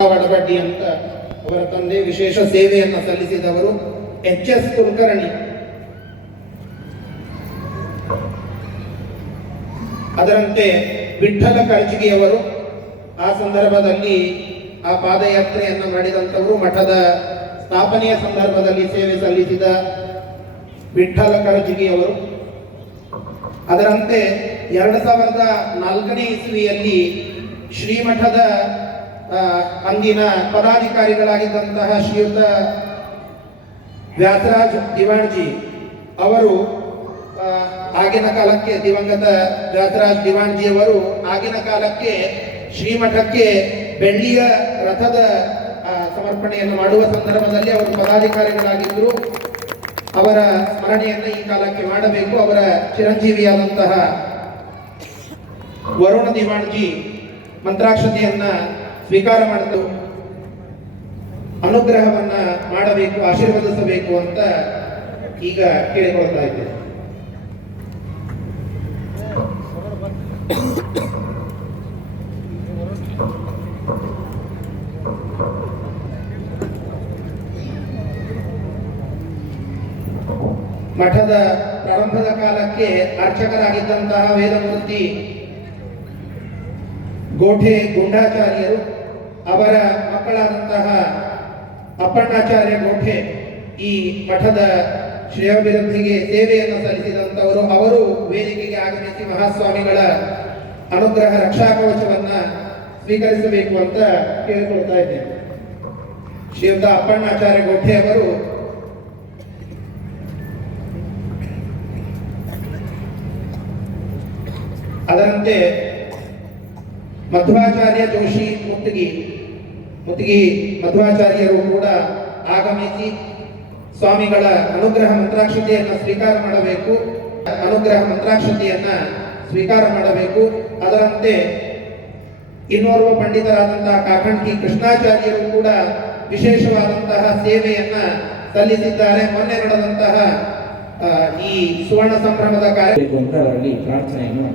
ವಡಗಡ್ಡಿ ಅಂತ ಅವರ ತಂದೆ ವಿಶೇಷ ಸೇವೆಯನ್ನು ಸಲ್ಲಿಸಿದವರು ಎಚ್.ಎಸ್. ಕುಲಕರ್ಣಿ. ಅದರಂತೆ ವಿಠ್ಠಲ ಕರ್ಜಿಗಿಯವರು ಆ ಸಂದರ್ಭದಲ್ಲಿ ಆ ಪಾದಯಾತ್ರೆಯನ್ನು ನಡೆದಂತವರು, ಮಠದ ಸ್ಥಾಪನೆಯ ಸಂದರ್ಭದಲ್ಲಿ ಸೇವೆ ಸಲ್ಲಿಸಿದ ವಿಠ್ಠಲ ಕರ್ಜಿಗಿಯವರು. ಅದರಂತೆ 2004ನೇ ಇಸ್ವಿಯಲ್ಲಿ ಶ್ರೀಮಠದ ಅಂದಿನ ಪದಾಧಿಕಾರಿಗಳಾಗಿದ್ದಂತಹ ಶ್ರೀಯುತ ವ್ಯಾಸರಾಜ್ ದಿವಾಣ್ಜಿ ಅವರು ಆಗಿನ ಕಾಲಕ್ಕೆ, ದಿವಂಗತ ವ್ಯಾಸರಾಜ್ ದಿವಾಣ್ಜಿ ಅವರು ಆಗಿನ ಕಾಲಕ್ಕೆ ಶ್ರೀಮಠಕ್ಕೆ ಬೆಳ್ಳಿಯ ರಥದ ಸಮರ್ಪಣೆಯನ್ನು ಮಾಡುವ ಸಂದರ್ಭದಲ್ಲಿ ಅವರು ಪದಾಧಿಕಾರಿಗಳಾಗಿದ್ದರು. ಅವರ ಸ್ಮರಣೆಯನ್ನು ಈ ಕಾಲಕ್ಕೆ ಮಾಡಬೇಕು. ಅವರ ಚಿರಂಜೀವಿಯಾದಂತಹ ವರುಣ ದಿವಾಣ್ಜಿ ಮಂತ್ರಾಕ್ಷತೆಯನ್ನ ಸ್ವೀಕಾರ ಮಾಡಲು ಅನುಗ್ರಹವನ್ನ ಮಾಡಬೇಕು, ಆಶೀರ್ವದಿಸಬೇಕು ಅಂತ ಈಗ ಕೇಳಿಕೊಳ್ತಾ ಇದ್ದೇನೆ. ಮಠದ ಪ್ರಾರಂಭದ ಕಾಲಕ್ಕೆ ಅರ್ಚಕರಾಗಿದ್ದಂತಹ ವೇದಮೂರ್ತಿ ಗೋಠೆ ಗುಂಡಾಚಾರ್ಯರು, ಅವರ ಮಕ್ಕಳಾದಂತಹ ಅಪ್ಪಣ್ಣಾಚಾರ್ಯ ಗೋಠೆ ಈ ಮಠದ ಶ್ರೇಯೋಭಿವೃದ್ಧಿಗೆ ಸೇವೆಯನ್ನು ಸಲ್ಲಿಸಿದಂಥವರು. ಅವರು ವೇದಿಕೆಗೆ ಆಗಮಿಸಿ ಮಹಾಸ್ವಾಮಿಗಳ ಅನುಗ್ರಹ ರಕ್ಷಾ ಕವಚವನ್ನ ಸ್ವೀಕರಿಸಬೇಕು ಅಂತ ಕೇಳಿಕೊಳ್ತಾ ಇದ್ದೇನೆ. ಶ್ರೀಯುತ ಅಪ್ಪಣ್ಣಾಚಾರ್ಯ ಗೋಠೆ ಅವರು ಅದರಂತೆ ಮಧ್ವಾಚಾರ್ಯ ಜೋಶಿ ಮುತ್ತಿಗಿ ಮಧ್ವಾಚಾರ್ಯರು ಕೂಡ ಆಗಮಿಸಿ ಸ್ವಾಮಿಗಳ ಅನುಗ್ರಹ ಮಂತ್ರಾಕ್ಷತೆಯನ್ನು ಸ್ವೀಕಾರ ಮಾಡಬೇಕು. ಅದರಂತೆ ಇನ್ನೋರ್ವ ಪಂಡಿತರಾದಂತಹ ಕಾಕಂಠಿ ಕೃಷ್ಣಾಚಾರ್ಯರು ಕೂಡ ವಿಶೇಷವಾದಂತಹ ಸೇವೆಯನ್ನ ಸಲ್ಲಿಸಿದ್ದಾರೆ. ಮೊನ್ನೆ ನಡೆದಂತಹ ಈ ಸುವರ್ಣ ಸಂಭ್ರಮದ ಕಾರ್ಯಕ್ರಮದಲ್ಲಿ ಪ್ರಾರ್ಥನೆಯನ್ನು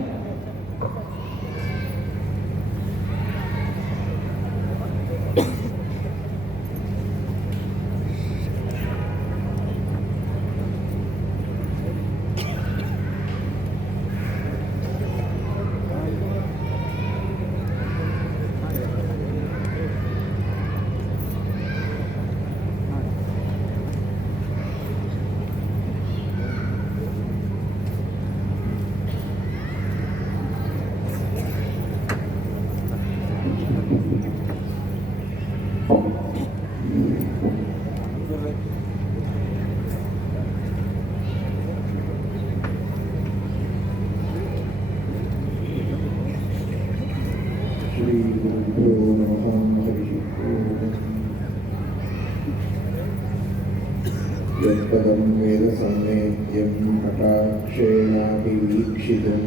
यत्पदं वेदसंवेद्यं कटाक्षेणाभिवीक्षितं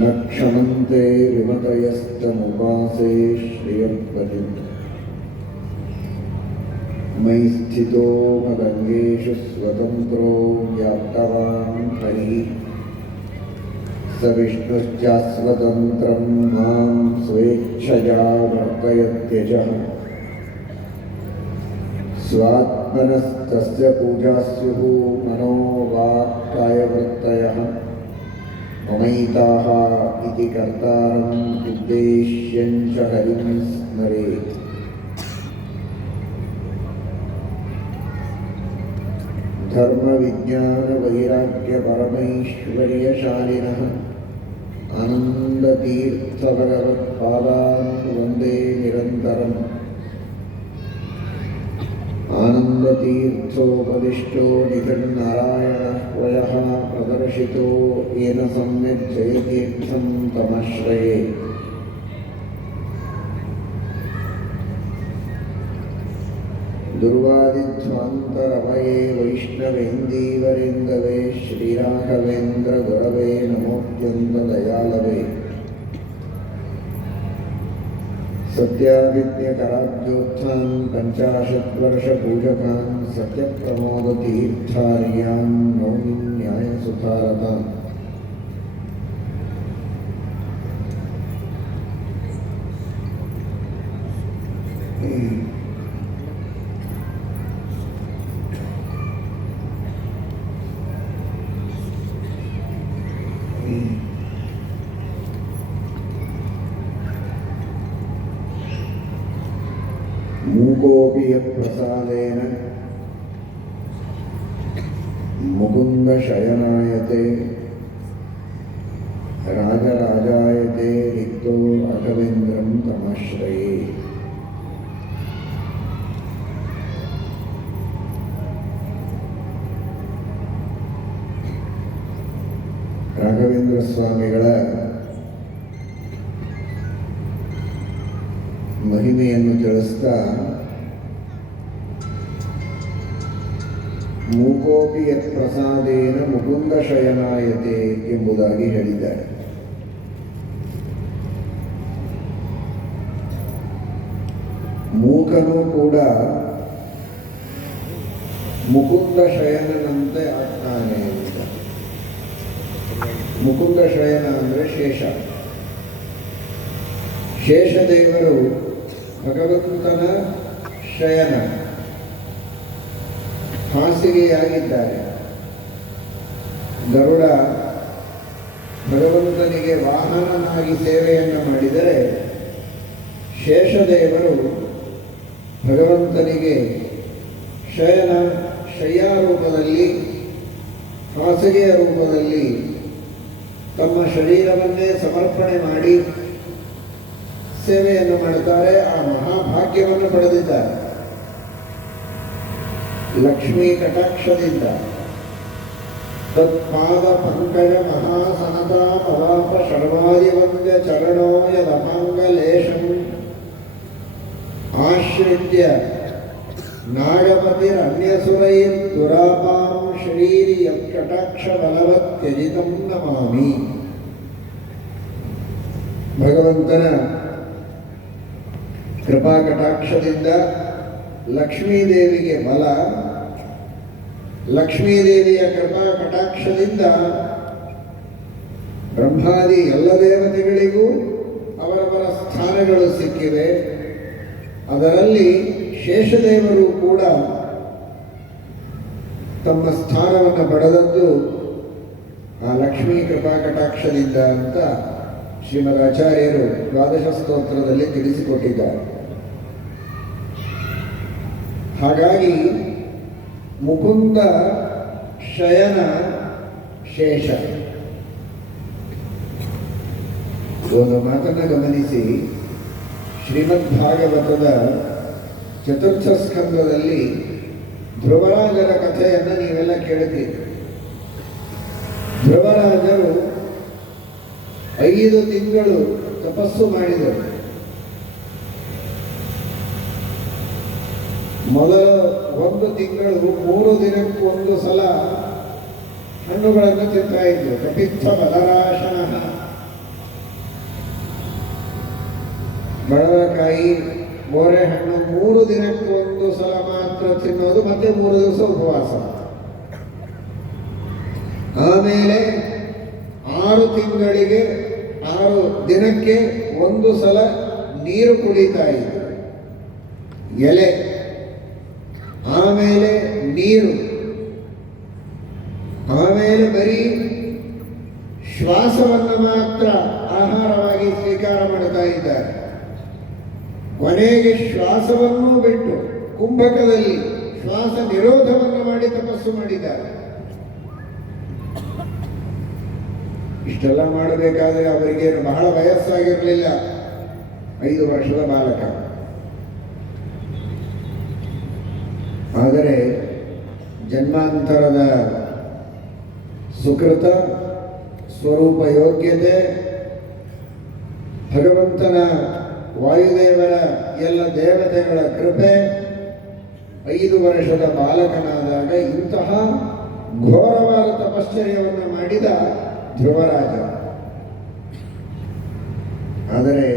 न क्षमन्ते विमतयस्तमुपासे श्रियपतिं मयि स्थितो मदङ्गेषु स्वतन्त्रो व्याप्तवान् हरिः स विष्णुश्चास्वतन्त्रं मां स्वेच्छया वर्तयत्यजः स्वात्मनस्तस्य पूजास्युः मनो वाक्कायवृत्तयः ममैताः इति कर्तारम् उद्देश्यं च हरिं स्मरेत्। धर्मविज्ञानवैराग्यपरमैश्वर्यशालिनः आनन्दतीर्थभगवत्पादान् वन्दे निरन्तरम्। आनन्दतीर्थोपदिष्टो निधिर्नारायणः वयः प्रदर्शितो येन सम्यक् जयतीर्थं तमाश्रये। दुर्वादिध्वान्तरमये वैष्णवेन्दीवरेन्दवे श्रीराघवेन्द्र गुरवे नमोऽत्यन्तदयालवे। सत्यादित्यकराब्जोत्थान् 50 वर्षपूजकान् सत्यप्रमोदतीर्थार्यान् नौमि न्यायसुधारतान्। ಮೂಕೋಪಿ ಯತ್ಪ್ರಸಾದೇನ ಮುಕುಂದ ಶಯನಾಯತೆ ರಾಜರಾಜಾಯತೆ ರಿಕ್ತೋ ರಾಘವೇಂದ್ರಂ ತಮಾಶ್ರಯೇ. ರಾಘವೇಂದ್ರ ಸ್ವಾಮಿಗಳ ಮಹಿಮೆಯನ್ನು ತಿಳಿಸ್ತಾ ಮೂಕೋಪಿ ಯತ್ ಪ್ರಸಾದೇನ ಮುಕುಂದ ಶಯನಾಯತೆ ಎಂಬುದಾಗಿ ಹೇಳಿದ್ದಾರೆ. ಮೂಕನೂ ಕೂಡ ಮುಕುಂದ ಶಯನನಂತೆ ಆಗ್ತಾನೆ ಅಂತ. ಮುಕುಂದ ಶಯನ ಅಂದರೆ ಶೇಷ. ಶೇಷದೇವರು ಭಗವಂತನ ಶಯನ ಹಾಸಿಗೆಯಾಗಿದ್ದಾರೆ. ಗರುಡ ಭಗವಂತನಿಗೆ ವಾಹನನಾಗಿ ಸೇವೆಯನ್ನು ಮಾಡಿದರೆ, ಶೇಷದೇವರು ಭಗವಂತನಿಗೆ ಶಯ್ಯಾರೂಪದಲ್ಲಿ ಹಾಸಿಗೆಯ ರೂಪದಲ್ಲಿ ತಮ್ಮ ಶರೀರವನ್ನೇ ಸಮರ್ಪಣೆ ಮಾಡಿ ಸೇವೆಯನ್ನು ಮಾಡುತ್ತಾರೆ. ಆ ಮಹಾಭಾಗ್ಯವನ್ನು ಪಡೆದಿದ್ದಾರೆ ಲಕ್ಷ್ಮೀ ಕಟಾಕ್ಷದಿಂದ. ತತ್ಪಾದ ಪಂಕಜ ಮಹಾಸನತಾಮವಾಪ ಶರ್ವಾದಿವಂದ್ಯ ಚರಣೋ ಯದಪಾಂಗಲೇಶಂ ಆಶ್ರಿತ್ಯ ನಾಗಪತಿರನ್ಯಸುರೈರ್ ದುರಾಪಾಂ ಶ್ರೀರಿ ಯತ್ಕಟಾಕ್ಷ ಬಲವತ್ ತ್ಯಜಿತಂ ನಮಾಮಿ. ಭಗವಂತನ ಕೃಪಾ ಕಟಾಕ್ಷದಿಂದ ಲಕ್ಷ್ಮೀದೇವಿಗೆ ಬಲ, ಲಕ್ಷ್ಮೀದೇವಿಯ ಕೃಪಾ ಕಟಾಕ್ಷದಿಂದ ಬ್ರಹ್ಮಾದಿ ಎಲ್ಲ ದೇವತೆಗಳಿಗೂ ಅವರವರ ಸ್ಥಾನಗಳು ಸಿಕ್ಕಿವೆ. ಅದರಲ್ಲಿ ಶೇಷದೇವರು ಕೂಡ ತಮ್ಮ ಸ್ಥಾನವನ್ನು ಪಡೆದದ್ದು ಆ ಲಕ್ಷ್ಮೀ ಕೃಪಾ ಕಟಾಕ್ಷದಿಂದ ಅಂತ ಶ್ರೀಮದ್ ಆಚಾರ್ಯರು ದ್ವಾದಶ ಸ್ತೋತ್ರದಲ್ಲಿ ತಿಳಿಸಿಕೊಟ್ಟಿದ್ದಾರೆ. ಹಾಗಾಗಿ ಮುಕುಂದ ಶಯನ ಶೇಷ. ಒಂದು ಮಾತನ್ನು ಗಮನಿಸಿ, ಶ್ರೀಮದ್ ಭಾಗವತದ ಚತುರ್ಥ ಸ್ಕಂದದಲ್ಲಿ ಧ್ರುವರಾಜರ ಕಥೆಯನ್ನು ನೀವೆಲ್ಲ ಕೇಳುತ್ತೀರಿ. ಧ್ರುವರಾಜರು 5 ತಿಂಗಳು ತಪಸ್ಸು ಮಾಡಿದರು. ಮೊದಲ 1 ತಿಂಗಳು 3 ದಿನಕ್ಕೊಂದು ಸಲ ಹಣ್ಣುಗಳನ್ನು ತಿಂತಾ ಇದ್ರು. ಕಪಿತ್ಥ ಬದರಾಶನ, ಬಡವಕಾಯಿ, ಬೋರೆ ಹಣ್ಣು 3 ದಿನಕ್ಕೊಂದು ಸಲ ಮಾತ್ರ ತಿನ್ನೋದು, ಮತ್ತೆ 3 ದಿವಸ ಉಪವಾಸ. ಆಮೇಲೆ 6 ತಿಂಗಳಿಗೆ 6 ದಿನಕ್ಕೆ 1 ಸಲ ನೀರು ಕುಡಿತಾ ಇದ್ರು. ಎಲೆ, ಆಮೇಲೆ ನೀರು, ಆಮೇಲೆ ಬರೀ ಶ್ವಾಸವನ್ನು ಮಾತ್ರ ಆಹಾರವಾಗಿ ಸ್ವೀಕಾರ ಮಾಡ್ತಾ ಇದ್ದಾರೆ. ಕೊನೆಗೆ ಶ್ವಾಸವನ್ನೂ ಬಿಟ್ಟು ಕುಂಭಕದಲ್ಲಿ ಶ್ವಾಸ ನಿರೋಧವನ್ನು ಮಾಡಿ ತಪಸ್ಸು ಮಾಡಿದ್ದಾರೆ. ಇಷ್ಟೆಲ್ಲ ಮಾಡಬೇಕಾದ್ರೆ ಅವರಿಗೆ ಬಹಳ ವಯಸ್ಸಾಗಿರಲಿಲ್ಲ, 5 ವರ್ಷದ ಬಾಲಕ. ಆದರೆ ಜನ್ಮಾಂತರದ ಸುಕೃತ, ಸ್ವರೂಪ ಯೋಗ್ಯತೆ, ಭಗವಂತನ ವಾಯುದೇವರ ಎಲ್ಲ ದೇವತೆಗಳ ಕೃಪೆ, 5 ವರ್ಷದ ಬಾಲಕನಾದಾಗ ಇಂತಹ ಘೋರವಾದ ತಪಶ್ಚರ್ಯವನ್ನು ಮಾಡಿದ ಧ್ರುವರಾಜ. ಆದರೆ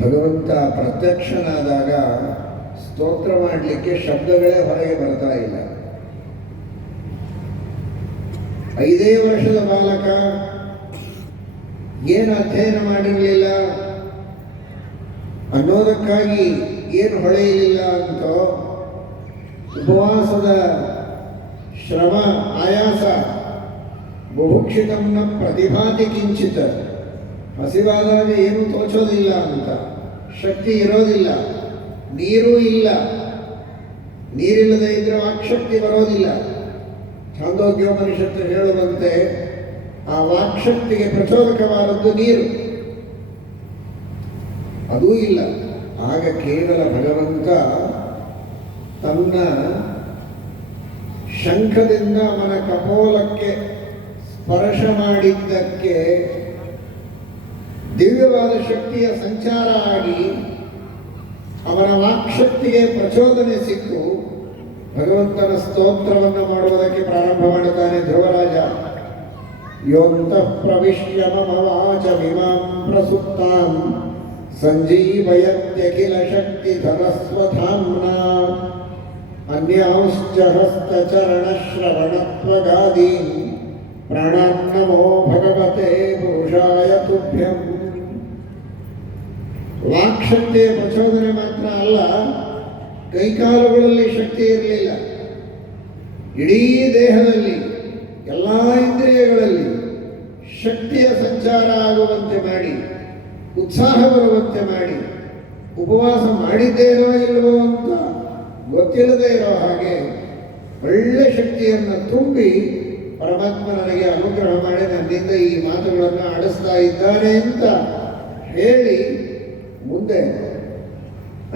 ಭಗವಂತ ಪ್ರತ್ಯಕ್ಷನಾದಾಗ ಸ್ತೋತ್ರ ಮಾಡಲಿಕ್ಕೆ ಶಬ್ದಗಳೇ ಹೊರಗೆ ಬರ್ತಾ ಇಲ್ಲ. 5 ವರ್ಷದ ಬಾಲಕ, ಏನು ಅಧ್ಯಯನ ಮಾಡಿರಲಿಲ್ಲ, ಅನ್ನೋದಕ್ಕಾಗಿ ಏನು ಹೊಳೆಯಲಿಲ್ಲ ಅಂತೋ ಉಪವಾಸದ ಶ್ರಮ ಆಯಾಸ ಬುಭುಕ್ಷಿತಂನ ಪ್ರತಿಭಾತಿ ಕಿಂಚಿತ, ಹಸಿವಾದಾಗ ಏನೂ ತೋಚೋದಿಲ್ಲ ಅಂತ, ಶಕ್ತಿ ಇರೋದಿಲ್ಲ, ನೀರೂ ಇಲ್ಲ, ನೀರಿಲ್ಲದೆ ಇದ್ರೆ ವಾಕ್ಶಕ್ತಿ ಬರೋದಿಲ್ಲ. ಛಾಂದೋಗ್ಯೋಪನಿಷತ್ತು ಹೇಳುವಂತೆ ಆ ವಾಕ್ಶಕ್ತಿಗೆ ಪ್ರಚೋದಕವಾದದ್ದು ನೀರು, ಅದೂ ಇಲ್ಲ. ಆಗ ಕೇವಲ ಭಗವಂತ ತನ್ನ ಶಂಖದಿಂದ ಅವನ ಕಪೋಲಕ್ಕೆ ಸ್ಪರ್ಶ ಮಾಡಿದ್ದಕ್ಕೆ ದಿವ್ಯವಾದ ಶಕ್ತಿಯ ಸಂಚಾರ ಆಗಿ ಅವನ ವಾಕ್ಶಕ್ತಿಗೆ ಪ್ರಚೋದನೆ ಸಿಕ್ಕು ಭಗವಂತನ ಸ್ತೋತ್ರವನ್ನು ಮಾಡುವುದಕ್ಕೆ ಪ್ರಾರಂಭ ಮಾಡುತ್ತಾನೆ ಧ್ರುವರಾಜ. ಯೋಂತಃ ಪ್ರವಿಶ್ಯ ಮಮ ವಾಚಮಿಮಾಂ ಪ್ರಸುಪ್ತಾಂ ಸಂಜೀವಯತ್ಯಖಿಲ ಶಕ್ತಿಧರಸ್ವಧಾಮ್ನಾ ಅನ್ಯಾಂಶ್ಚ ಹಸ್ತಚರಣಶ್ರವಣತ್ವಗಾದೀನ್ ಪ್ರಾಣಾನ್ನಮೋ ಭಗವತೆ ಪುರುಷಾಯ ತುಭ್ಯಂ. ವಾಕ್ಶಕ್ತಿಯ ಪ್ರಚೋದನೆ ಮಾತ್ರ ಅಲ್ಲ, ಕೈಕಾಲುಗಳಲ್ಲಿ ಶಕ್ತಿ ಇರಲಿಲ್ಲ, ಇಡೀ ದೇಹದಲ್ಲಿ ಎಲ್ಲ ಇಂದ್ರಿಯಗಳಲ್ಲಿ ಶಕ್ತಿಯ ಸಂಚಾರ ಆಗುವಂತೆ ಮಾಡಿ, ಉತ್ಸಾಹ ಬರುವಂತೆ ಮಾಡಿ, ಉಪವಾಸ ಮಾಡಿದ್ದೇನೋ ಇಲ್ಲವೋ ಅಂತ ಗೊತ್ತಿಲ್ಲದೆ ಇರೋ ಹಾಗೆ ಒಳ್ಳೆ ಶಕ್ತಿಯನ್ನು ತುಂಬಿ ಪರಮಾತ್ಮ ನನಗೆ ಅನುಗ್ರಹ ಮಾಡಿ ನನ್ನಿಂದ ಈ ಮಾತುಗಳನ್ನು ಆಡಿಸ್ತಾ ಇದ್ದಾನೆ ಅಂತ ಹೇಳಿ ಮುಂದೆ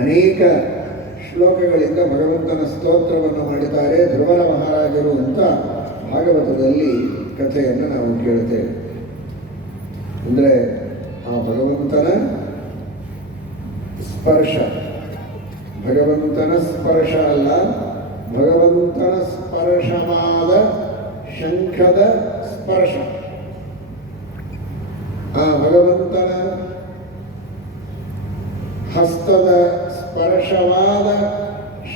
ಅನೇಕ ಶ್ಲೋಕಗಳಿಂದ ಭಗವಂತನ ಸ್ತೋತ್ರವನ್ನು ಮಾಡಿದ್ದಾರೆ ಧ್ರುವರ ಮಹಾರಾಜರು ಅಂತ ಭಾಗವತದಲ್ಲಿ ಕಥೆಯನ್ನು ನಾವು ಕೇಳ್ತೇವೆ. ಅಂದರೆ ಆ ಭಗವಂತನ ಸ್ಪರ್ಶ, ಭಗವಂತನ ಸ್ಪರ್ಶ ಅಲ್ಲ, ಭಗವಂತನ ಸ್ಪರ್ಶವಾದ ಶಂಖದ ಸ್ಪರ್ಶ. ಆ ಭಗವಂತನ ಹಸ್ತದ ಸ್ಪರ್ಶವಾದ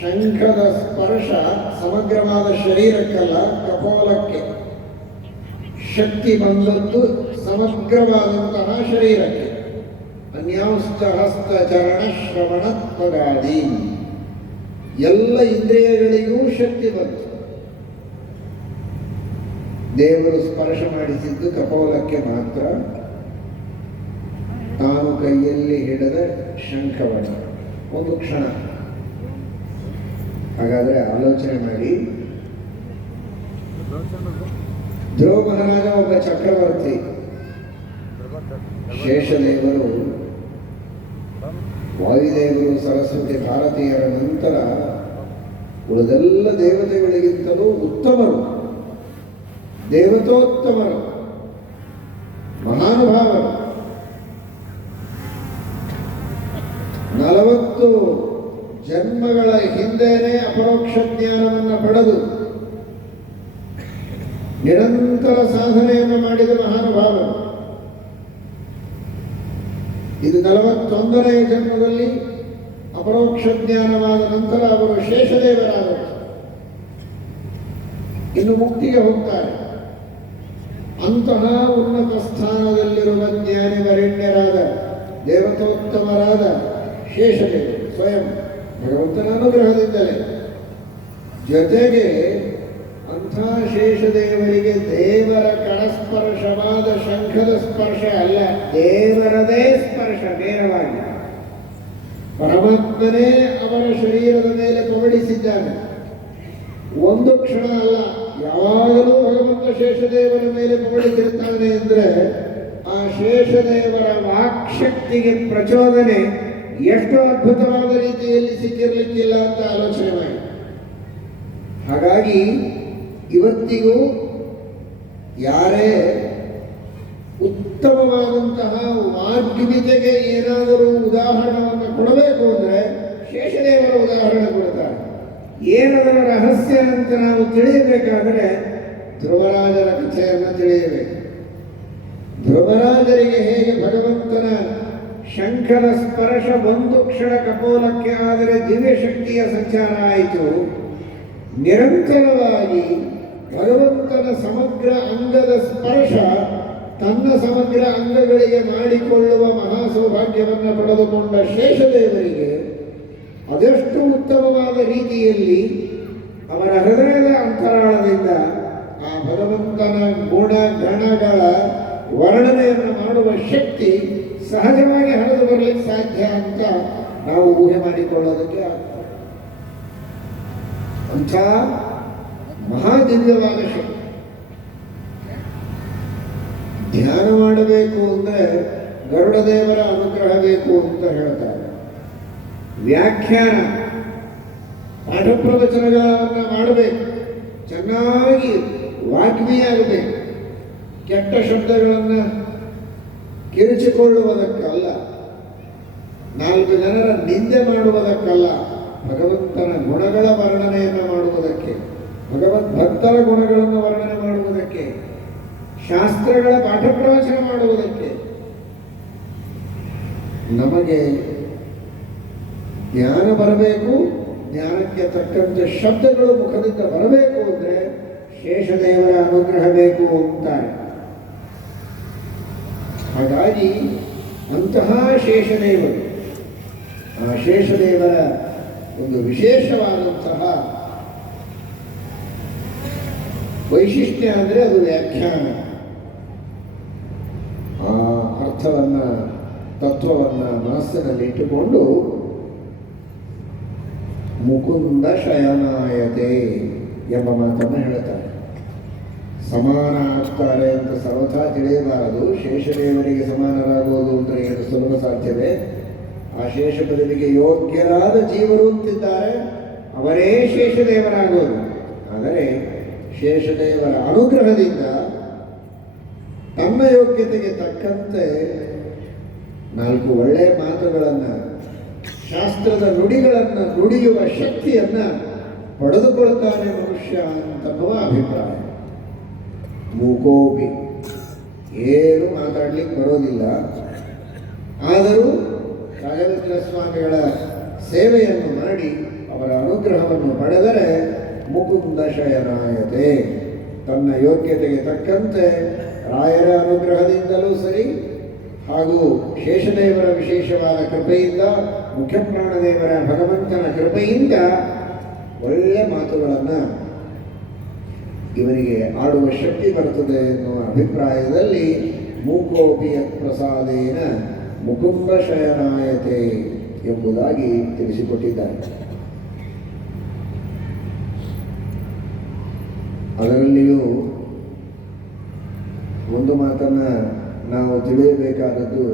ಶಂಖದ ಸ್ಪರ್ಶ ಸಮಗ್ರವಾದ ಶರೀರಕ್ಕಲ್ಲ, ಕಪೋಲಕ್ಕೆ ಶಕ್ತಿ ಬಂದದ್ದು ಸಮಗ್ರವಾದಂತಹ ಶರೀರಕ್ಕೆ. ಅನ್ಯಾಂಶ್ಚ ಹಸ್ತ ಚರಣ ಶ್ರವಣತ್ವಗಾದಿ, ಎಲ್ಲ ಇಂದ್ರಿಯಗಳಿಗೂ ಶಕ್ತಿ ಬಂತು. ದೇವರು ಸ್ಪರ್ಶ ಮಾಡಿಸಿದ್ದು ಕಪೋಲಕ್ಕೆ ಮಾತ್ರ, ತಾನು ಕೈಯಲ್ಲಿ ಹಿಡಿದ ಶಂಖವನ್ನು. ಒಂದು ಕ್ಷಣ ಹಾಗಾದರೆ ಆಲೋಚನೆ ಮಾಡಿ, ಧ್ರುವ ಮಹಾರಾಜ ಒಬ್ಬ ಚಕ್ರವರ್ತಿ, ಶೇಷದೇವರು, ವಾಯುದೇವರು, ಸರಸ್ವತಿ, ಭಾರತೀಯರ ನಂತರ ಉಳಿದೆಲ್ಲ ದೇವತೆಗಳಿಗಿಂತಲೂ ಉತ್ತಮರು, ದೇವತೋತ್ತಮರು, ಮಹಾನುಭಾವರು. 40 ಜನ್ಮಗಳ ಹಿಂದೆನೇ ಅಪರೋಕ್ಷ ಜ್ಞಾನವನ್ನು ಪಡೆದು ನಿರಂತರ ಸಾಧನೆಯನ್ನು ಮಾಡಿದ ಮಹಾನುಭಾವರು. ಇದು 41ನೇ ಜನ್ಮದಲ್ಲಿ ಅಪರೋಕ್ಷ ಜ್ಞಾನವಾದ ನಂತರ ಅವರು ಶೇಷದೇವರಾದರು. ಇನ್ನು ಮುಕ್ತಿಗೆ ಹೋಗ್ತಾರೆ. ಅಂತಹ ಉನ್ನತ ಸ್ಥಾನದಲ್ಲಿರುವ ಜ್ಞಾನಿವರೆಣ್ಯರಾದ ದೇವತೋತ್ತಮರಾದ ಶೇಷದೇವರು ಸ್ವಯಂ ಭಗವಂತನ ಅನುಗ್ರಹದಿಂದಲೇ. ಜೊತೆಗೆ ಅಂಥ ಶೇಷದೇವರಿಗೆ ದೇವರ ಕರಸ್ಪರ್ಶವಾದ ಶಂಖದ ಸ್ಪರ್ಶ ಅಲ್ಲ, ದೇವರದೇ ಸ್ಪರ್ಶ ನೇರವಾಗಿ ಪರಮಾತ್ಮನೇ ಅವರ ಶರೀರದ ಮೇಲೆ ಪವಡಿಸಿದ್ದಾನೆ. ಒಂದು ಕ್ಷಣ ಅಲ್ಲ, ಯಾವಾಗಲೂ ಭಗವಂತ ಶೇಷದೇವರ ಮೇಲೆ ಪವಡಿಸಿರ್ತಾನೆ ಅಂದರೆ ಆ ಶೇಷದೇವರ ವಾಕ್ಶಕ್ತಿಗೆ ಪ್ರಚೋದನೆ ಎಷ್ಟು ಅದ್ಭುತವಾದ ರೀತಿಯಲ್ಲಿ ಸಿಕ್ಕಿರಲಿಕ್ಕಿಲ್ಲ ಅಂತ ಆಲೋಚನೆ ಮಾಡಿ. ಹಾಗಾಗಿ ಇವತ್ತಿಗೂ ಯಾರೇ ಉತ್ತಮವಾದಂತಹ ವಾಗ್ಮಿತೆಗೆ ಏನಾದರೂ ಉದಾಹರಣೆಯನ್ನು ಕೊಡಬೇಕು ಅಂದರೆ ಶೇಷದೇವರ ಉದಾಹರಣೆ ಕೊಡ್ತಾರೆ. ಏನದರ ರಹಸ್ಯ ಅಂತ ನಾವು ತಿಳಿಯಬೇಕಾದರೆ ಧ್ರುವರಾಜರ ಕಥೆಯನ್ನು ತಿಳಿಯಬೇಕು. ಧ್ರುವರಾಜರಿಗೆ ಹೇಗೆ ಭಗವಂತನ ಶಂಖದ ಸ್ಪರ್ಶ ಒಂದು ಕ್ಷಣ ಕಪೋಲಕ್ಕೆ ಆದರೆ ದಿವ್ಯ ಶಕ್ತಿಯ ಸಂಚಾರ ಆಯಿತು, ನಿರಂತರವಾಗಿ ಭಗವಂತನ ಸಮಗ್ರ ಅಂಗದ ಸ್ಪರ್ಶ ತನ್ನ ಸಮಗ್ರ ಅಂಗಗಳಿಗೆ ಮಾಡಿಕೊಳ್ಳುವ ಮಹಾ ಸೌಭಾಗ್ಯವನ್ನು ಪಡೆದುಕೊಂಡ ಶೇಷದೇವರಿಗೆ ಅದೆಷ್ಟು ಉತ್ತಮವಾದ ರೀತಿಯಲ್ಲಿ ಅವರ ಹೃದಯದ ಅಂತರಾಳದಿಂದ ಆ ಭಗವಂತನ ಗುಣ ಗಣಗಳ ವರ್ಣನೆಯನ್ನು ಮಾಡುವ ಶಕ್ತಿ ಸಹಜವಾಗಿ ಹರಿದು ಬರಲಿಕ್ಕೆ ಸಾಧ್ಯ ಅಂತ ನಾವು ಊಹೆ ಮಾಡಿಕೊಳ್ಳೋದಕ್ಕೆ ಆಗ್ತದೆ. ಅಂಥ ಮಹಾದಿವ್ಯವಾದ ಶಕ್ತಿ. ಧ್ಯಾನ ಮಾಡಬೇಕು ಅಂದರೆ ಗರುಡ ದೇವರ ಅನುಗ್ರಹ ಬೇಕು ಅಂತ ಹೇಳ್ತಾರೆ. ವ್ಯಾಖ್ಯಾನ ಪಾಠ ಪ್ರವಚನಗಳನ್ನು ಮಾಡಬೇಕು, ಚೆನ್ನಾಗಿ ವಾಗ್ಮಿಯಾಗಬೇಕು. ಕೆಟ್ಟ ಶಬ್ದಗಳನ್ನು ಕಿರುಚಿಕೊಳ್ಳುವುದಕ್ಕಲ್ಲ, ನಾಲ್ಕು ಜನರ ನಿಂದೆ ಮಾಡುವುದಕ್ಕಲ್ಲ, ಭಗವಂತನ ಗುಣಗಳ ವರ್ಣನೆಯನ್ನು ಮಾಡುವುದಕ್ಕೆ, ಭಗವದ್ಭಕ್ತರ ಗುಣಗಳನ್ನು ವರ್ಣನೆ ಮಾಡುವುದಕ್ಕೆ, ಶಾಸ್ತ್ರಗಳ ಪಾಠ ಪ್ರವಚನ ಮಾಡುವುದಕ್ಕೆ. ನಮಗೆ ಜ್ಞಾನ ಬರಬೇಕು, ಜ್ಞಾನಕ್ಕೆ ತಕ್ಕಂತೆ ಶಬ್ದಗಳು ಮುಖದಿಂದ ಬರಬೇಕು ಅಂದರೆ ಶೇಷದೇವರ ಅನುಗ್ರಹ ಬೇಕು ಅಂತಾರೆ. ಹಾಗಾಗಿ ಅಂತಹ ಶೇಷದೇವರು, ಆ ಶೇಷದೇವರ ಒಂದು ವಿಶೇಷವಾದಂತಹ ವೈಶಿಷ್ಟ್ಯ ಅಂದರೆ ಅದು ವ್ಯಾಖ್ಯಾನ. ಆ ಅರ್ಥವನ್ನು, ತತ್ವವನ್ನು ಮನಸ್ಸಿನಲ್ಲಿ ಇಟ್ಟುಕೊಂಡು ಮುಕುಂದ ಶಯನಾಯತೆ ಎಂಬ ಮಾತನ್ನು ಹೇಳ್ತಾರೆ. ಸಮಾನ ಆಗ್ತಾರೆ ಅಂತ ಸರ್ವಥಾ ತಿಳಿಯಬಾರದು. ಶೇಷದೇವರಿಗೆ ಸಮಾನರಾಗುವುದು ಅಂದರೆ ಏನು ಸುಲಭ ಸಾಧ್ಯವೇ? ಆ ಶೇಷ ಪದವಿಗೆ ಯೋಗ್ಯರಾದ ಜೀವರು ಅಂತಿದ್ದಾರೆ, ಅವರೇ ಶೇಷದೇವರಾಗೋದು. ಆದರೆ ಶೇಷದೇವರ ಅನುಗ್ರಹದಿಂದ ತಮ್ಮ ಯೋಗ್ಯತೆಗೆ ತಕ್ಕಂತೆ ನಾಲ್ಕು ಒಳ್ಳೆಯ ಮಾತುಗಳನ್ನು, ಶಾಸ್ತ್ರದ ನುಡಿಗಳನ್ನು ನುಡಿಯುವ ಶಕ್ತಿಯನ್ನು ಪಡೆದುಕೊಳ್ತಾನೆ ಮನುಷ್ಯ ಅಂತನ್ನುವ ಅಭಿಪ್ರಾಯ. ಮೂಕೋಪಿ, ಏನು ಮಾತಾಡ್ಲಿಕ್ಕೆ ಬರೋದಿಲ್ಲ, ಆದರೂ ರಾಘವೇಂದ್ರ ಸ್ವಾಮಿಗಳ ಸೇವೆಯನ್ನು ಮಾಡಿ ಅವರ ಅನುಗ್ರಹವನ್ನು ಪಡೆದರೆ ಮುಕುಂದ ಶಯನಾಯತೆ, ತನ್ನ ಯೋಗ್ಯತೆಗೆ ತಕ್ಕಂತೆ ರಾಯರ ಅನುಗ್ರಹದಿಂದಲೂ ಸರಿ, ಹಾಗೂ ಶೇಷದೇವರ ವಿಶೇಷವಾದ ಕೃಪೆಯಿಂದ, ಮುಖ್ಯಪ್ರಾಣದೇವರ ಭಗವಂತನ ಕೃಪೆಯಿಂದ ಒಳ್ಳೆಯ ಮಾತುಗಳನ್ನು ಇವರಿಗೆ ಆಡುವ ಶಕ್ತಿ ಬರುತ್ತದೆ ಎನ್ನುವ ಅಭಿಪ್ರಾಯದಲ್ಲಿ ಮೂಕೋಪಿಯ ಪ್ರಸಾದೇನ ಮುಕುಂದ ಶಯನಾಯತೆ ಎಂಬುದಾಗಿ ತಿಳಿಸಿಕೊಟ್ಟಿದ್ದಾರೆ. ಅದರಲ್ಲಿಯೂ ಒಂದು ಮಾತನ್ನು ನಾವು ತಿಳಿಯಬೇಕಾದದ್ದು,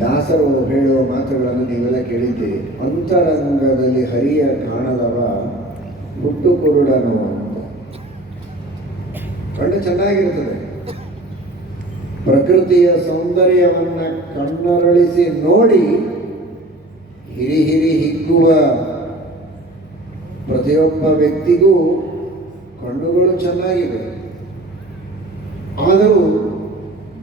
ದಾಸರು ಹೇಳುವ ಮಾತುಗಳನ್ನು ನೀವೆಲ್ಲ ಕೇಳಿದ್ದೀರಿ. ಅಂತರಂಗದಲ್ಲಿ ಹರಿಯ ಕಾಣದವ ಹುಟ್ಟು ಕುರುಡನು ಅಂತ. ಕಣ್ಣು ಚೆನ್ನಾಗಿರ್ತದೆ, ಪ್ರಕೃತಿಯ ಸೌಂದರ್ಯವನ್ನು ಕಣ್ಣರಳಿಸಿ ನೋಡಿ ಹಿರಿ ಹಿರಿ ಹಿಗ್ಗುವ ಪ್ರತಿಯೊಬ್ಬ ವ್ಯಕ್ತಿಗೂ ಕಣ್ಣುಗಳು ಚೆನ್ನಾಗಿವೆ. ಆದರೂ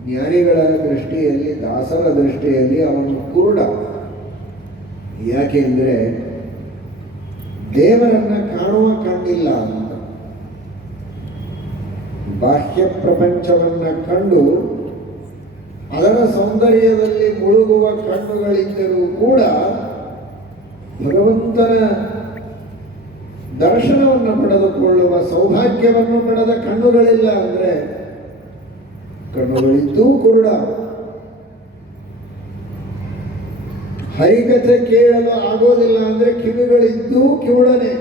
ಜ್ಞಾನಿಗಳ ದೃಷ್ಟಿಯಲ್ಲಿ, ದಾಸರ ದೃಷ್ಟಿಯಲ್ಲಿ ಅವನು ಕುರುಡ. ಯಾಕೆಂದರೆ ದೇವರನ್ನು ಕಾಣುವ ಕಣ್ಣಿಲ್ಲ ಅಂತ. ಬಾಹ್ಯ ಪ್ರಪಂಚವನ್ನು ಕಂಡು ಅದರ ಸೌಂದರ್ಯದಲ್ಲಿ ಮುಳುಗುವ ಕಣ್ಣುಗಳಿದ್ದರೂ ಕೂಡ ಭಗವಂತನ ದರ್ಶನವನ್ನು ಪಡೆದುಕೊಳ್ಳುವ ಸೌಭಾಗ್ಯವನ್ನು ಪಡೆದ ಕಣ್ಣುಗಳಿಲ್ಲ ಅಂದರೆ ಕಣ್ಣುಗಳಿದ್ದೂ ಕುರುಡ. ಹರಿಕಥೆ ಕೇಳಲು ಆಗೋದಿಲ್ಲ ಅಂದರೆ ಕಿವಿಗಳಿದ್ದೂ ಕಿವುಡನೆ.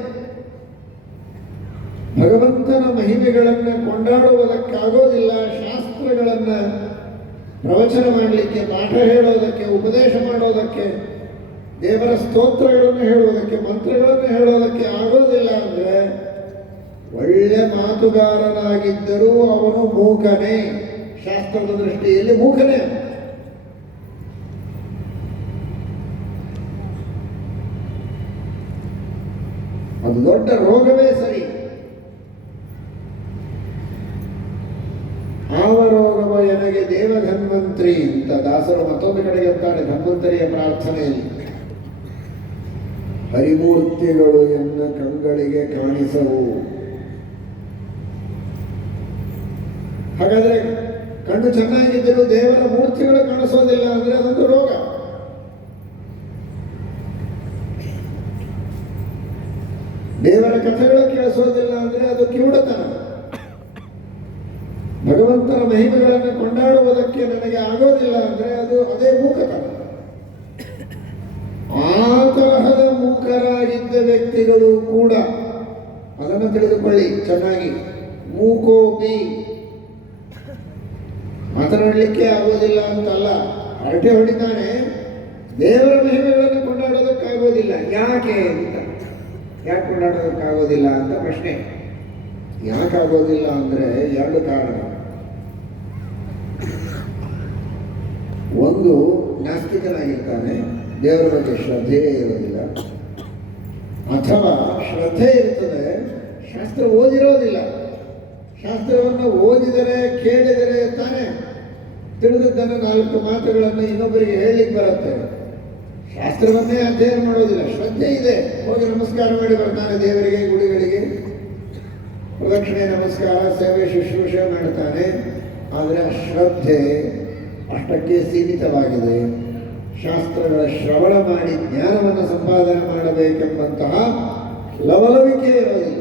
ಭಗವಂತನ ಮಹಿಮೆಗಳನ್ನು ಕೊಂಡಾಡುವುದಕ್ಕಾಗೋದಿಲ್ಲ, ಶಾಸ್ತ್ರಗಳನ್ನು ಪ್ರವಚನ ಮಾಡಲಿಕ್ಕೆ, ಪಾಠ ಹೇಳೋದಕ್ಕೆ, ಉಪದೇಶ ಮಾಡೋದಕ್ಕೆ, ದೇವರ ಸ್ತೋತ್ರಗಳನ್ನು ಹೇಳುವುದಕ್ಕೆ, ಮಂತ್ರಗಳನ್ನು ಹೇಳೋದಕ್ಕೆ ಆಗೋದಿಲ್ಲ ಅಂದರೆ ಒಳ್ಳೆ ಮಾತುಗಾರನಾಗಿದ್ದರೂ ಅವನು ಮೂಕನೇ. ಶಾಸ್ತ್ರದ ದೃಷ್ಟಿಯಲ್ಲಿ ಮೂಕನೇ. ಅದು ದೊಡ್ಡ ರೋಗವೇ ಸರಿ. ಆವ ರೋಗವ ಎನಗೆ ದೇವ ಧನ್ವಂತ್ರಿ ಅಂತ ದಾಸರು ಮತ್ತೊಂದು ಕಡೆಗೆ ಅಂತಾರೆ ಧನ್ವಂತರಿಯ ಪ್ರಾರ್ಥನೆಯಲ್ಲಿ. ಹರಿಮೂರ್ತಿಗಳು ಎನ್ನ ಕಂಗಳಿಗೆ ಕಾಣಿಸವು. ಹಾಗಾದರೆ ಕಣ್ಣು ಚೆನ್ನಾಗಿದ್ದರೂ ದೇವರ ಮೂರ್ತಿಗಳು ಕಾಣಿಸೋದಿಲ್ಲ ಅಂದರೆ ಅದೊಂದು ರೋಗ. ದೇವರ ಕಥೆಗಳು ಕೇಳಿಸೋದಿಲ್ಲ ಅಂದರೆ ಅದು ಕಿವುಡತನ. ಭಗವಂತನ ಮಹಿಮೆಗಳನ್ನು ಕೊಂಡಾಡುವುದಕ್ಕೆ ನನಗೆ ಆಗೋದಿಲ್ಲ ಅಂದರೆ ಅದೇ ಮೂಕತನ. ಆ ತರಹದ ಮೂಕರಾಗಿದ್ದ ವ್ಯಕ್ತಿಗಳು ಕೂಡ ಅದನ್ನು ತಿಳಿದುಕೊಳ್ಳಿ ಚೆನ್ನಾಗಿ. ಮೂಕೋಪಿ ಮಾತನಾಡಲಿಕ್ಕೆ ಆಗೋದಿಲ್ಲ ಅಂತಲ್ಲ, ಹರಟೆ ಹೊಡಿತಾನೆ, ದೇವರ ಮಹಿಮೆಗಳನ್ನು ಕೊಂಡಾಡೋದಕ್ಕಾಗೋದಿಲ್ಲ. ಯಾಕೆ ಕೊಂಡಾಡೋದಕ್ಕಾಗೋದಿಲ್ಲ ಅಂತ ಪ್ರಶ್ನೆ. ಯಾಕಾಗೋದಿಲ್ಲ ಅಂದರೆ ಎರಡು ಕಾರಣ. ಒಂದು, ನಾಸ್ತಿಕನಾಗಿರ್ತಾನೆ, ದೇವರ ಬಗ್ಗೆ ಶ್ರದ್ಧೆಯೇ ಇರೋದಿಲ್ಲ. ಅಥವಾ ಶ್ರದ್ಧೆ ಇರ್ತದೆ, ಶಾಸ್ತ್ರ ಓದಿರೋದಿಲ್ಲ. ಶಾಸ್ತ್ರವನ್ನು ಓದಿದರೆ ಕೇಳಿದರೆ ತಾನೇ ತಿಳಿದದ್ದನ್ನು 4 ಮಾತುಗಳನ್ನು ಇನ್ನೊಬ್ಬರಿಗೆ ಹೇಳಲಿಕ್ಕೆ ಬರುತ್ತೆ. ಶಾಸ್ತ್ರವನ್ನೇ ಅಧ್ಯಯನ ಮಾಡೋದಿಲ್ಲ. ಶ್ರದ್ಧೆ ಇದೆ, ಹೋಗಿ ನಮಸ್ಕಾರ ಮಾಡಿ ಬರ್ತಾನೆ ದೇವರಿಗೆ, ಗುಡಿಗಳಿಗೆ ಪ್ರದಕ್ಷಿಣೆ ನಮಸ್ಕಾರ ಸೇವೆ ಶುಶ್ರೂಷೆ ಮಾಡ್ತಾನೆ. ಆದರೆ ಆ ಶ್ರದ್ಧೆ ಅಷ್ಟಕ್ಕೆ ಸೀಮಿತವಾಗಿದೆ. ಶಾಸ್ತ್ರಗಳ ಶ್ರವಣ ಮಾಡಿ ಜ್ಞಾನವನ್ನು ಸಂಪಾದನೆ ಮಾಡಬೇಕೆಂಬಂತಹ ಲವಲವಿಕೆ ಇರೋದಿಲ್ಲ,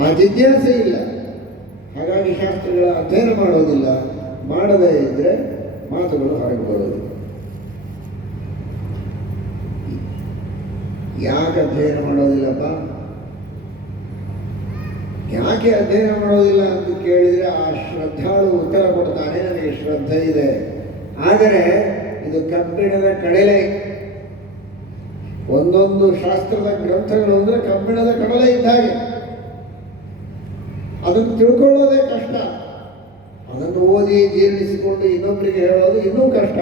ಆ ಜಿಜ್ಞಾಸೆ ಇಲ್ಲ. ಹಾಗಾಗಿ ಶಾಸ್ತ್ರಗಳ ಅಧ್ಯಯನ ಮಾಡೋದಿಲ್ಲ. ಮಾಡದೇ ಇದ್ದರೆ ಮಾತುಗಳು ಹೊರಗೆ ಬರೋದಿಲ್ಲ. ಯಾಕೆ ಅಧ್ಯಯನ ಮಾಡೋದಿಲ್ಲಪ್ಪ? ಯಾಕೆ ಅಧ್ಯಯನ ಮಾಡೋದಿಲ್ಲ ಅಂತ ಕೇಳಿದರೆ ಆ ಶ್ರದ್ಧಾಳು ಉತ್ತರ ಕೊಡ್ತಾನೆ, ನನಗೆ ಶ್ರದ್ಧೆ ಇದೆ, ಆದರೆ ಇದು ಕಬ್ಬಿಣದ ಕಡಲೆ. ಒಂದೊಂದು ಶಾಸ್ತ್ರದ ಗ್ರಂಥಗಳು ಅಂದರೆ ಕಬ್ಬಿಣದ ಕಡಲೆ ಇದ್ದಾಗೆ. ಅದನ್ನು ತಿಳ್ಕೊಳ್ಳೋದೇ ಕಷ್ಟ. ಅದನ್ನು ಓದಿ ಜೀರ್ಣಿಸಿಕೊಂಡು ಇನ್ನೊಬ್ಬರಿಗೆ ಹೇಳೋದು ಇನ್ನೂ ಕಷ್ಟ.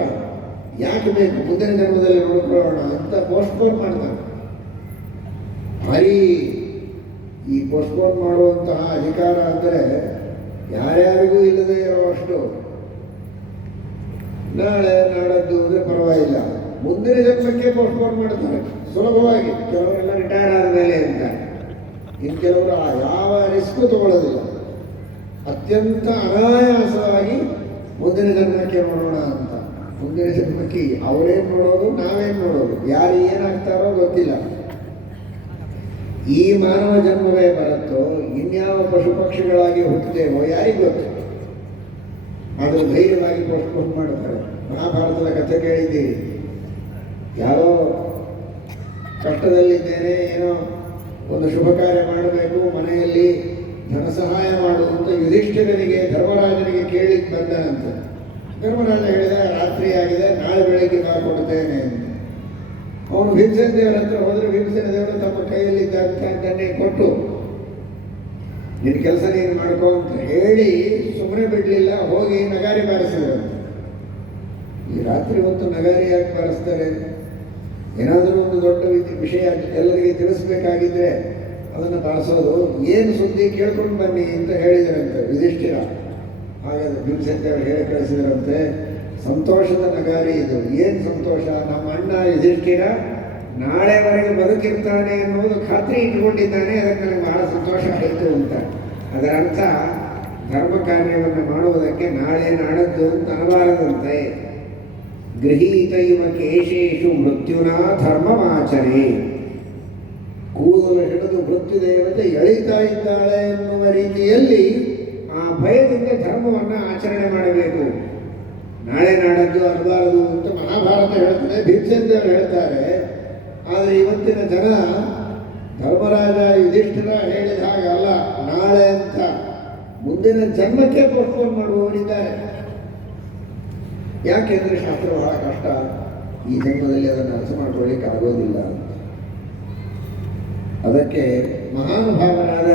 ಯಾಕೆ ಬೇಕು, ಮುಂದಿನ ಜನ್ಮದಲ್ಲಿ ನೋಡ್ಕೊಳ್ಳೋಣ ಅಂತ ಪೋಸ್ಟ್ಪೋನ್ ಮಾಡ್ತಾರೆ. ಭಾರಿ ಈ ಪೋಸ್ಟ್ಪೋನ್ ಮಾಡುವಂತಹ ಅಧಿಕಾರ ಅಂದರೆ ಯಾರ್ಯಾರಿಗೂ ಇಲ್ಲದೆ ಇರುವಷ್ಟು. ನಾಳೆ ನಾಡದ್ದು ಅಂದರೆ ಪರವಾಗಿಲ್ಲ, ಮುಂದಿನ ಜನ್ಮಕ್ಕೆ ಪೋಸ್ಟ್ಪೋನ್ ಮಾಡ್ತಾರೆ ಸುಲಭವಾಗಿ. ಕೆಲವರೆಲ್ಲ ರಿಟೈರ್ ಆದಮೇಲೆ ಅಂತ, ಇನ್ನು ಕೆಲವರು ಯಾವ ರಿಸ್ಕು ತಗೊಳ್ಳೋದಿಲ್ಲ. ಅತ್ಯಂತ ಅನಾಯಾಸವಾಗಿ ಮುಂದಿನ ಜನ್ಮಕ್ಕೆ ನೋಡೋಣ ಅಂತ. ಮುಂದಿನ ಜನ್ಮಕ್ಕೆ ಅವರೇನು ನೋಡೋದು, ನಾವೇನು ನೋಡೋದು, ಯಾರು ಏನಾಗ್ತಾರೋ ಗೊತ್ತಿಲ್ಲ. ಈ ಮಾನವ ಜನ್ಮವೇ ಬರುತ್ತೋ ಇನ್ಯಾವ ಪಶು ಪಕ್ಷಿಗಳಾಗಿ ಹುಟ್ಟುತ್ತೇವೋ ಯಾರಿಗೂ ಗೊತ್ತು. ಆದರೂ ಧೈರ್ಯವಾಗಿ ಪೋಸ್ಟ್ಪೋನ್ ಮಾಡ್ತಾರೆ. ಮಹಾಭಾರತದ ಕಥೆ ಕೇಳಿದ್ದೀರಿ. ಯಾರೋ ಕಷ್ಟದಲ್ಲಿದ್ದೇನೆ, ಏನೋ ಒಂದು ಶುಭ ಕಾರ್ಯ ಮಾಡಬೇಕು, ಮನೆಯಲ್ಲಿ ಧನ ಸಹಾಯ ಮಾಡುವಂತ ಯುಧಿಷ್ಠಿರನಿಗೆ ಧರ್ಮರಾಜನಿಗೆ ಕೇಳಲಿಕ್ಕೆ ಬಂದನಂತೆ. ಧರ್ಮರಾಜ ಹೇಳಿದ, ರಾತ್ರಿ ಆಗಿದೆ, ನಾಳೆ ಬೆಳಗ್ಗೆ ಕೊಡ್ತೇನೆ ಅಂತ. ಅವನು ಭೀಮಸೇನ ದೇವರ ಹತ್ರ ಹೋದರೆ ಭೀಮಸೇನ ದೇವರು ತಮ್ಮ ಕೈಯಲ್ಲಿದ್ದಂಥದ್ದನ್ನೇ ಕೊಟ್ಟು ನಿನ್ನ ಕೆಲಸ ನೀನು ಮಾಡ್ಕೋ ಅಂತ ಹೇಳಿ ಸುಮ್ಮನೆ ಬಿಡಲಿಲ್ಲ. ಹೋಗಿ ನಗಾರಿ ಬಾರಿಸಿದರು. ಈ ರಾತ್ರಿ ಹೊತ್ತು ನಗಾರಿ ಯಾಕೆ ಬಾರಿಸ್ತಾರೆ? ಏನಾದರೂ ಒಂದು ದೊಡ್ಡ ವಿಷಯ ಎಲ್ಲರಿಗೆ ತಿಳಿಸ್ಬೇಕಾಗಿದ್ರೆ ಅದನ್ನು ಬಾರಿಸೋದು. ಏನು ಸುದ್ದಿ ಕೇಳ್ಕೊಂಡು ಬನ್ನಿ ಅಂತ ಹೇಳಿದರಂತೆ ಯುಧಿಷ್ಠಿರ. ಹಾಗಾದ್ರೆ ಭೀಮಸೇನ ದೇವರು ಹೇಳಿ ಕಳಿಸಿದರಂತೆ, ಸಂತೋಷದ ನಗಾರಿ ಇದು. ಏನು ಸಂತೋಷ? ನಮ್ಮ ಅಣ್ಣ ಯುಧಿಷ್ಠಿರ ನಾಳೆವರೆಗೆ ಬದುಕಿರ್ತಾನೆ ಅನ್ನೋದು ಖಾತ್ರಿ ಇಟ್ಟುಕೊಂಡಿದ್ದಾನೆ, ಅದಕ್ಕೆ ನನಗೆ ಬಹಳ ಸಂತೋಷ ಆಯಿತು ಅಂತ. ಅದರ ಅರ್ಥ ಧರ್ಮ ಕಾರ್ಯವನ್ನು ಮಾಡುವುದಕ್ಕೆ ನಾಳೆ ನಾಡದ್ದು ಅಂತ ಅನ್ನಬಾರದಂತೆ. ಗೃಹೀತ ಇವ ಕೇಶೇಶು ಮೃತ್ಯುನಾ ಧರ್ಮಮಾಚರೆ. ಕೂದಲು ಹಿಡಿದು ಮೃತ್ಯು ದೇವತೆ ಎಳಿತಾ ಇದ್ದಾಳೆ ಎನ್ನುವ ರೀತಿಯಲ್ಲಿ ಆ ಭಯದಿಂದ ಧರ್ಮವನ್ನು ಆಚರಣೆ ಮಾಡಬೇಕು. ನಾಳೆ ನಾಡದ್ದು ಅನ್ನಬಾರದು ಅಂತ ಮಹಾಭಾರತ ಹೇಳ್ತಾರೆ, ಭೀಮಸೇನ ದೇವರು ಹೇಳ್ತಾರೆ. ಆದರೆ ಇವತ್ತಿನ ಜನ ಧರ್ಮರಾಜ ಯುಧಿಷ್ಠಿರ ಹೇಳಿದ ಹಾಗೆ ಅಲ್ಲ, ನಾಳೆ ಅಂತ ಮುಂದಿನ ಜನ್ಮಕ್ಕೆ ಪೋಸ್ಟ್ಪೋನ್ ಮಾಡುವವರಿದ್ದಾರೆ. ಯಾಕೆಂದರೆ ಶಾಸ್ತ್ರ ಬಹಳ ಕಷ್ಟ, ಈ ಜನ್ಮದಲ್ಲಿ ಅದನ್ನು ಅರ್ಥ ಮಾಡ್ಕೊಳ್ಳಿಕ್ಕೆ ಆಗೋದಿಲ್ಲ. ಅದಕ್ಕೆ ಮಹಾನುಭಾವನಾದ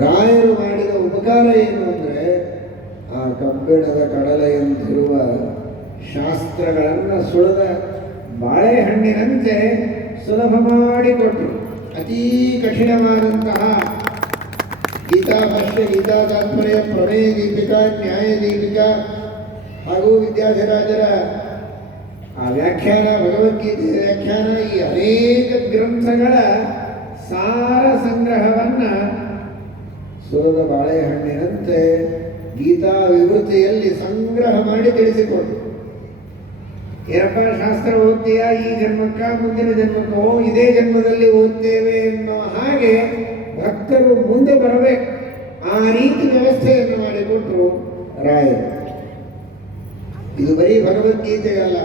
ರಾಯರು ಮಾಡಿದ ಉಪಕಾರ ಏನು ಅಂದರೆ, ಆ ಕಬ್ಬಿಣದ ಕಡಲೆಯಂತಿರುವ ಶಾಸ್ತ್ರಗಳನ್ನು ಸುಳಿದ ಬಾಳೆಹಣ್ಣಿನಂತೆ ಸುಲಭ ಮಾಡಿಕೊಟ್ಟರು. ಅತೀ ಕಠಿಣವಾದಂತಹ ಗೀತಾಭಾಷ್ಯ, ಗೀತಾ ತಾತ್ಪರ್ಯ, ಪ್ರಮೇಯ ದೀಪಿಕಾ, ನ್ಯಾಯ ದೀಪಿಕಾ ಹಾಗೂ ವಿದ್ಯಾಧಿರಾಜರ ಆ ವ್ಯಾಖ್ಯಾನ, ಭಗವದ್ಗೀತೆ ವ್ಯಾಖ್ಯಾನ, ಈ ಅನೇಕ ಗ್ರಂಥಗಳ ಸಾರ ಸಂಗ್ರಹವನ್ನು ಸುರದ ಬಾಳೆಹಣ್ಣಿನಂತೆ ಗೀತಾ ವಿವೃತಿಯಲ್ಲಿ ಸಂಗ್ರಹ ಮಾಡಿ ತಿಳಿಸಿಕೊಟ್ಟು, ಏನಪ್ಪ ಶಾಸ್ತ್ರ ಓದ್ತೀಯಾ ಈ ಜನ್ಮಕ್ಕ ಮುಂದಿನ ಜನ್ಮಕ್ಕೋ ಇದೇ ಜನ್ಮದಲ್ಲಿ ಓದ್ತೇವೆ ಎನ್ನುವ ಹಾಗೆ ಭಕ್ತರು ಮುಂದೆ ಬರಬೇಕು. ಆ ರೀತಿ ವ್ಯವಸ್ಥೆಯನ್ನು ಮಾಡಿಕೊಟ್ರು ರಾಯರು. ಇದು ಬರೀ ಭಗವದ್ಗೀತೆಗಲ್ಲ,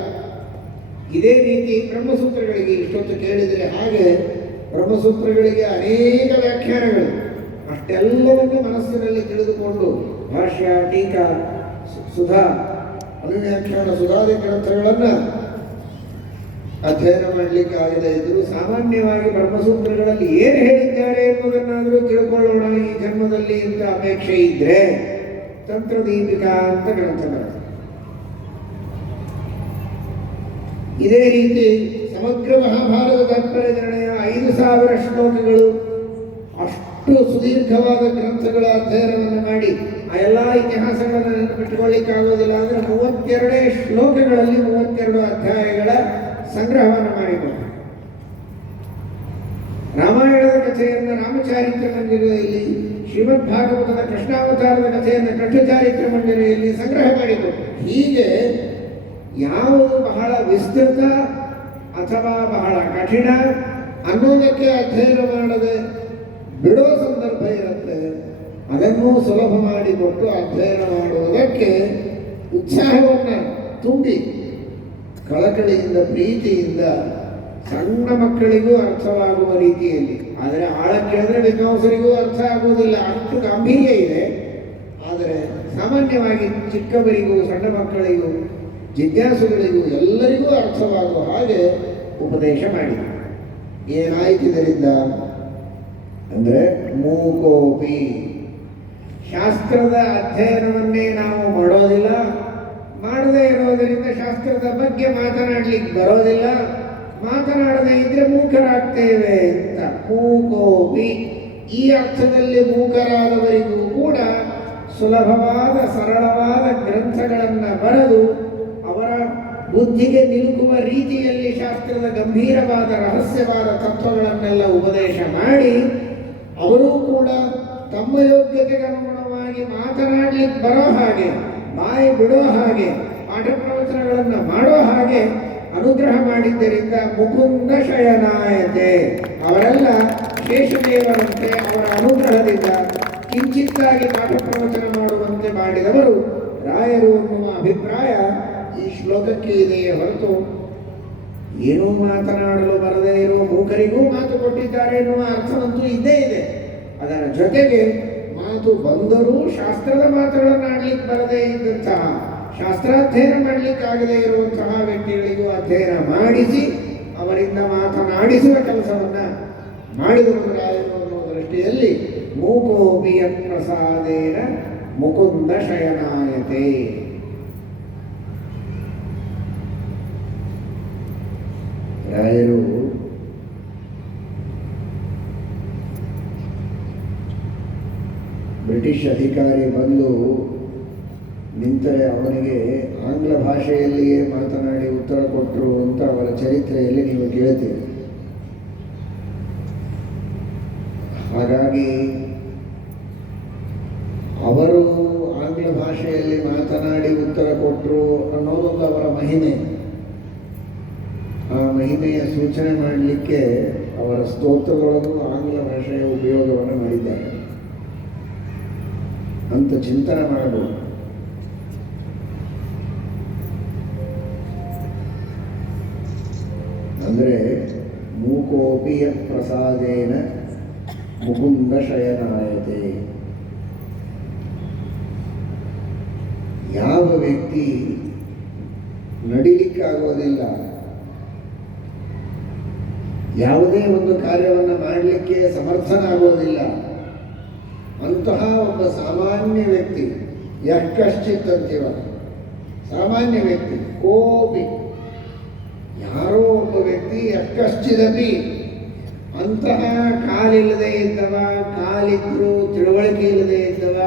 ಇದೇ ರೀತಿ ಬ್ರಹ್ಮಸೂತ್ರಗಳಿಗೆ ಇಷ್ಟೊತ್ತು ಕೇಳಿದರೆ ಹಾಗೆ ಬ್ರಹ್ಮಸೂತ್ರಗಳಿಗೆ ಅನೇಕ ವ್ಯಾಖ್ಯಾನಗಳು, ಅಷ್ಟೆಲ್ಲವನ್ನು ಮನಸ್ಸಿನಲ್ಲಿ ತಿಳಿದುಕೊಂಡು ಭಾಷ್ಯ, ಟೀಕಾ, ಸುಧಾ, ಅನುವ್ಯಾಖ್ಯಾನ, ಸುಧಾದಿ ಗ್ರಂಥಗಳನ್ನು ಅಧ್ಯಯನ ಮಾಡಲಿಕ್ಕೆ ಆಗದೇ ಇದ್ದರೂ ಸಾಮಾನ್ಯವಾಗಿ ಬ್ರಹ್ಮಸೂತ್ರಗಳಲ್ಲಿ ಏನು ಹೇಳಿದ್ದಾರೆ ಎಂಬುದನ್ನಾದರೂ ತಿಳ್ಕೊಳ್ಳೋಣ ಈ ಜನ್ಮದಲ್ಲಿ ಅಂತ ಅಪೇಕ್ಷೆ ಇದ್ರೆ ತಂತ್ರದೀಪಿಕಾ ಅಂತ ಗ್ರಂಥಗಳು. ಇದೇ ರೀತಿ ಸಮಗ್ರ ಮಹಾಭಾರತ ತಾತ್ಪರ್ಯ ನಿರ್ಣಯ 5,000 ಶ್ಲೋಕಗಳು, ಅಷ್ಟು ಸುದೀರ್ಘವಾದ ಗ್ರಂಥಗಳ ಅಧ್ಯಯನವನ್ನು ಮಾಡಿ ಆ ಎಲ್ಲ ಇತಿಹಾಸಗಳನ್ನು ನೆನಪಿಟ್ಟುಕೊಳ್ಳಿಕ್ಕಾಗೋದಿಲ್ಲ ಅಂದರೆ 32 ಶ್ಲೋಕಗಳಲ್ಲಿ 32 ಅಧ್ಯಾಯಗಳ ಸಂಗ್ರಹವನ್ನು ಮಾಡಿಕೊಂಡು ರಾಮಾಯಣದ ಕಥೆಯನ್ನು ರಾಮಚಾರಿತ್ರ ಮಂಜರಿಯಲ್ಲಿ, ಶ್ರೀಮದ್ ಭಾಗವತದ ಕೃಷ್ಣಾವತಾರದ ಕಥೆಯನ್ನು ಕೃಷ್ಣಚಾರಿತ್ರ ಮಂಜರಿಯಲ್ಲಿ ಸಂಗ್ರಹ ಮಾಡಿಕೊಂಡು, ಹೀಗೆ ಯಾವುದು ಬಹಳ ವಿಸ್ತೃತ ಅಥವಾ ಬಹಳ ಕಠಿಣ ಅನ್ನೋದಕ್ಕೆ ಅಧ್ಯಯನ ಮಾಡದೆ ಬಿಡೋ ಸಂದರ್ಭ ಇರುತ್ತೆ, ಅದನ್ನು ಸುಲಭ ಮಾಡಿಕೊಟ್ಟು ಅಧ್ಯಯನ ಮಾಡುವುದಕ್ಕೆ ಉತ್ಸಾಹವನ್ನು ತುಂಬಿ ಕಳಕಳಿಯಿಂದ ಪ್ರೀತಿಯಿಂದ ಸಣ್ಣ ಮಕ್ಕಳಿಗೂ ಅರ್ಥವಾಗುವ ರೀತಿಯಲ್ಲಿ, ಆದರೆ ಆಳಕ್ಕೆ ಹೇಳಿದ್ರೆ ವಿದ್ವಾಂಸರಿಗೂ ಅರ್ಥ ಆಗುವುದಿಲ್ಲ, ಅಷ್ಟು ಗಾಂಭೀರ್ಯ ಇದೆ. ಆದರೆ ಸಾಮಾನ್ಯವಾಗಿ ಚಿಕ್ಕವರಿಗೂ ಸಣ್ಣ ಮಕ್ಕಳಿಗೂ ಜಿಜ್ಞಾಸುಗಳಿಗೂ ಎಲ್ಲರಿಗೂ ಅರ್ಥವಾಗುವ ಹಾಗೆ ಉಪದೇಶ ಮಾಡಿದೆ. ಏನಾಯ್ತು ಇದರಿಂದ ಅಂದರೆ ಮೂಕೋಪಿ, ಶಾಸ್ತ್ರದ ಅಧ್ಯಯನವನ್ನೇ ನಾವು ಮಾಡೋದಿಲ್ಲ, ಮಾಡದೇ ಇರೋದರಿಂದ ಶಾಸ್ತ್ರದ ಬಗ್ಗೆ ಮಾತನಾಡಲಿಕ್ಕೆ ಬರೋದಿಲ್ಲ, ಮಾತನಾಡದೇ ಇದ್ರೆ ಮೂಕರಾಗ್ತೇವೆ ಅಂತ. ಮೂಕೋಪಿ ಈ ಅರ್ಥದಲ್ಲಿ ಮೂಕರಾದವರಿಗೂ ಕೂಡ ಸುಲಭವಾದ ಸರಳವಾದ ಗ್ರಂಥಗಳನ್ನು ಬರೆದು ಅವರ ಬುದ್ಧಿಗೆ ನಿಲುಕುವ ರೀತಿಯಲ್ಲಿ ಶಾಸ್ತ್ರದ ಗಂಭೀರವಾದ ರಹಸ್ಯವಾದ ತತ್ವಗಳನ್ನೆಲ್ಲ ಉಪದೇಶ ಮಾಡಿ ಅವರೂ ಕೂಡ ತಮ್ಮ ಯೋಗ್ಯತೆಗೆ ಅನುಗುಣವಾಗಿ ಮಾತನಾಡಲಿಕ್ಕೆ ಬರೋ ಹಾಗೆ, ಬಾಯಿ ಬಿಡೋ ಹಾಗೆ, ಪಾಠ ಪ್ರವಚನಗಳನ್ನು ಮಾಡೋ ಹಾಗೆ ಅನುಗ್ರಹ ಮಾಡಿದ್ದರಿಂದ ಮುಕುಂದ ಶಯನಾಯತೆ, ಅವರೆಲ್ಲ ಶೇಷದೇವರಂತೆ ಅವರ ಅನುಗ್ರಹದಿಂದ ಕಿಂಚಿತ್ತಾಗಿ ಪಾಠ ಪ್ರವಚನ ಮಾಡುವಂತೆ ಮಾಡಿದವರು ರಾಯರು ಎನ್ನುವ ಅಭಿಪ್ರಾಯ ಈ ಶ್ಲೋಕಕ್ಕೆ ಇದೆಯೇ ಹೊರತು ಏನೂ ಮಾತನಾಡಲು ಬರದೇ ಇರುವ ಮೂಕರಿಗೂ ಮಾತು ಕೊಟ್ಟಿದ್ದಾರೆ ಎನ್ನುವ ಅರ್ಥವಂತೂ ಇದ್ದೇ ಇದೆ. ಅದರ ಜೊತೆಗೆ ಮಾತು ಬಂದರೂ ಶಾಸ್ತ್ರದ ಮಾತುಗಳನ್ನು ಆಡ್ಲಿಕ್ಕೆ ಬರದೇ ಇದ್ದಂತಹ, ಶಾಸ್ತ್ರಾಧ್ಯಯನ ಮಾಡಲಿಕ್ಕಾಗದೇ ಇರುವಂತಹ ವ್ಯಕ್ತಿಗಳಿಗೂ ಅಧ್ಯಯನ ಮಾಡಿಸಿ ಅವರಿಂದ ಮಾತನಾಡಿಸುವ ಕೆಲಸವನ್ನು ಮಾಡಿದವರು ರಾಯರು ಅನ್ನುವ ದೃಷ್ಟಿಯಲ್ಲಿ ಮೂಕೋಪಿಯ ಪ್ರಸಾದೇನ ಮುಕುಂದ ಶಯನಾಯತೆ. ರಾಯರು ಬ್ರಿಟಿಷ್ ಅಧಿಕಾರಿ ಬಂದು ನಿಂತರೆ ಅವನಿಗೆ ಆಂಗ್ಲ ಭಾಷೆಯಲ್ಲಿಯೇ ಮಾತನಾಡಿ ಉತ್ತರ ಕೊಟ್ಟರು ಅಂತ ಅವರ ಚರಿತ್ರೆಯಲ್ಲಿ ನೀವು ಕೇಳ್ತೀರಿ. ಹಾಗಾಗಿ ಅವರು ಆಂಗ್ಲ ಭಾಷೆಯಲ್ಲಿ ಮಾತನಾಡಿ ಉತ್ತರ ಕೊಟ್ಟರು ಅನ್ನೋದೊಂದು ಅವರ ಮಹಿಮೆ. ಆ ಮಹಿಮೆಯ ಸೂಚನೆ ಮಾಡಲಿಕ್ಕೆ ಅವರ ಸ್ತೋತ್ರಗಳನ್ನು ಆಂಗ್ಲ ಭಾಷೆಯ ಉಪಯೋಗವನ್ನು ಮಾಡಿದ್ದಾರೆ ಅಂತ ಚಿಂತನೆ ಮಾಡಬಹುದು. ಅಂದರೆ ಮೂಕೋಪಿಯ ಪ್ರಸಾದೇನ ಮುಕುಂದ ಶಯನಾಯತೆ. ಯಾವ ವ್ಯಕ್ತಿ ನಡಿಲಿಕ್ಕಾಗೋದಿಲ್ಲ, ಯಾವುದೇ ಒಂದು ಕಾರ್ಯವನ್ನು ಮಾಡಲಿಕ್ಕೆ ಸಮರ್ಥನಾಗೋದಿಲ್ಲ, ಅಂತಹ ಒಬ್ಬ ಸಾಮಾನ್ಯ ವ್ಯಕ್ತಿ, ಯಕ್ಕಶ್ಚಿತ್ ಅಂತೀವ, ಸಾಮಾನ್ಯ ವ್ಯಕ್ತಿ, ಕೋಪಿ, ಯಾರೋ ಒಬ್ಬ ವ್ಯಕ್ತಿ ಯಕ್ಕಶ್ಚಿದಪಿ, ಅಂತಹ ಕಾಲಿಲ್ಲದೆ ಇದ್ದವ, ಕಾಲಿದ್ರು ತಿಳುವಳಿಕೆ ಇಲ್ಲದೆ ಇದ್ದವ,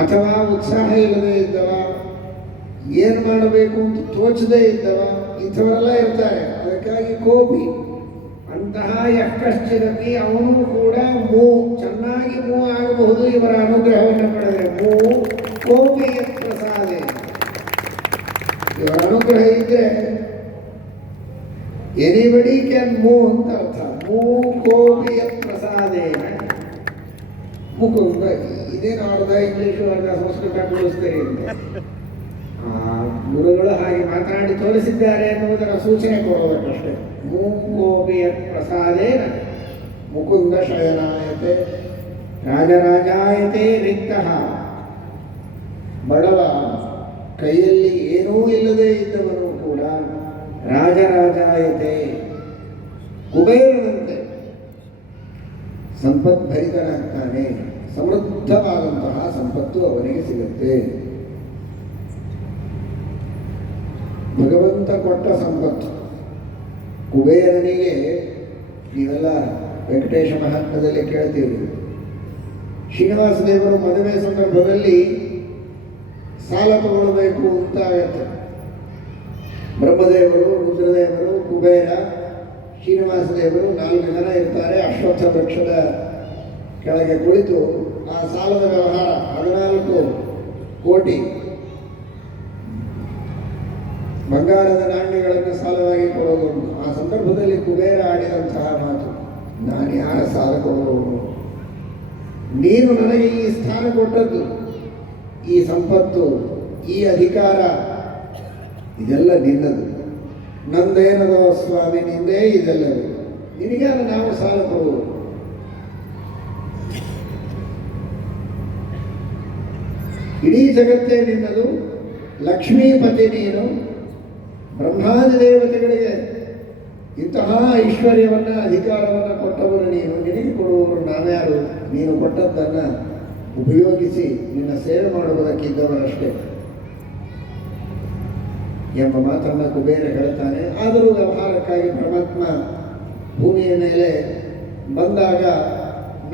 ಅಥವಾ ಉತ್ಸಾಹ ಇಲ್ಲದೆ ಇದ್ದವ, ಏನು ಮಾಡಬೇಕು ಅಂತ ತೋಚದೇ ಇದ್ದವ, ಇಂಥವರೆಲ್ಲ ಇರ್ತಾರೆ. ಅದಕ್ಕಾಗಿ ಕೋಪಿ ಅಂತಹ ಯಕ್ಕಶ್ಚಿರತಿ ಅವನು ಕೂಡ ಚೆನ್ನಾಗಿ ಆಗಬಹುದು ಇವರ ಅನುಗ್ರಹವನ್ನು ಪಡೆದರೆ ಕೋಪಿ ಪ್ರಸಾದೆ. ಇವರ ಅನುಗ್ರಹ ಇದ್ರೆ ಎನಿಬಡಿ ಕ್ಯಾನ್ ಅಂತ ಅರ್ಥ. ಕೋಪಿ ಪ್ರಸಾದೇನ ಮುಕುಂದ. ಇದೇನು ಅರ್ಧ ಇಂಗ್ಲಿಷು ಅರ್ಧ ಸಂಸ್ಕೃತ ಕಲಿಸ್ತೀರಿ ಅಂತ ಗುರುಗಳು ಹಾಗೆ ಮಾತನಾಡಿ ತೋರಿಸಿದ್ದಾರೆ ಎನ್ನುವುದರ ಸೂಚನೆ ಕೊಡೋದಕ್ಕಷ್ಟೇ. ಮೂಕೋಪಿಯ ಪ್ರಸಾದೇನ ಮುಕುಂದ ಶಯನಾಯತೆ ರಾಜರಾಜಾಯತೆ ರಿಕ್ತಃ. ಬಡವ ಕೈಯಲ್ಲಿ ಏನೂ ಇಲ್ಲದೆ ಇದ್ದವನು ಕೂಡ ರಾಜರಾಜಾಯತೆ ಕುಬೇರನಂತೆ ಸಂಪದ್ಭರಿತನಾಗ್ತಾನೆ. ಸಮೃದ್ಧವಾದಂತಹ ಸಂಪತ್ತು ಅವನಿಗೆ ಸಿಗುತ್ತೆ. ಭಗವಂತ ಕೊಟ್ಟ ಸಂಪತ್ತು ಕುಬೇರನಿಗೆ. ನೀವೆಲ್ಲ ವೆಂಕಟೇಶ ಮಹಾತ್ಮದಲ್ಲಿ ಕೇಳ್ತೀವಿ, ಶ್ರೀನಿವಾಸ ದೇವರು ಮದುವೆ ಸಂದರ್ಭದಲ್ಲಿ ಸಾಲ ತಗೊಳ್ಬೇಕು ಅಂತ ಆಗತ್ತೆ. ಬ್ರಹ್ಮದೇವರು, ರುದ್ರದೇವರು, ಕುಬೇರ, ಶ್ರೀನಿವಾಸ ದೇವರು 4 ಜನ ಇರ್ತಾರೆ. ಅಶ್ವತ್ಥ ವೃಕ್ಷದ ಕೆಳಗೆ ಕುಳಿತು ಆ ಸಾಲದ ವ್ಯವಹಾರ 14 ಕೋಟಿ ಬಂಗಾರದ ನಾಣ್ಯಗಳನ್ನು ಸಾಲವಾಗಿ ಕೊಡೋದುಂಟು. ಆ ಸಂದರ್ಭದಲ್ಲಿ ಕುಬೇರ ಆಡಿದಂತಹ ಮಾತು, ನಾನು ಯಾರ ಸಾಲ ಕೊಡುವವನು? ನೀನು ನನಗೆ ಈ ಸ್ಥಾನ ಕೊಟ್ಟದ್ದು, ಈ ಸಂಪತ್ತು, ಈ ಅಧಿಕಾರ ಇದೆಲ್ಲ ನಿನ್ನದು. ನಂದೇನದೋ ಸ್ವಾಮಿ, ನಿಂದೇ ಇದೆಲ್ಲವೂ. ನಿನಗಾರ ನಾವು ಸಾಲ ಕೊಡುವುದು? ಇಡೀ ಜಗತ್ತೇ ನಿನ್ನದು. ಲಕ್ಷ್ಮೀಪತಿ ನೀನು. ಬ್ರಹ್ಮಾದಿ ದೇವತೆಗಳಿಗೆ ಇಂತಹ ಐಶ್ವರ್ಯವನ್ನು, ಅಧಿಕಾರವನ್ನು ಕೊಟ್ಟವರು ನೀನು. ನಿನಗೆ ಕೊಡುವವರು ನಾವ್ಯಾರು? ನೀನು ಕೊಟ್ಟದ್ದನ್ನು ಉಪಯೋಗಿಸಿ ನಿನ್ನ ಸೇವೆ ಮಾಡುವುದಕ್ಕಿದ್ದವರಷ್ಟೇ ಎಂಬ ಮಾತನ್ನು ಕುಬೇರ ಹೇಳ್ತಾನೆ. ಆದರೂ ವ್ಯವಹಾರಕ್ಕಾಗಿ ಪರಮಾತ್ಮ ಭೂಮಿಯ ಮೇಲೆ ಬಂದಾಗ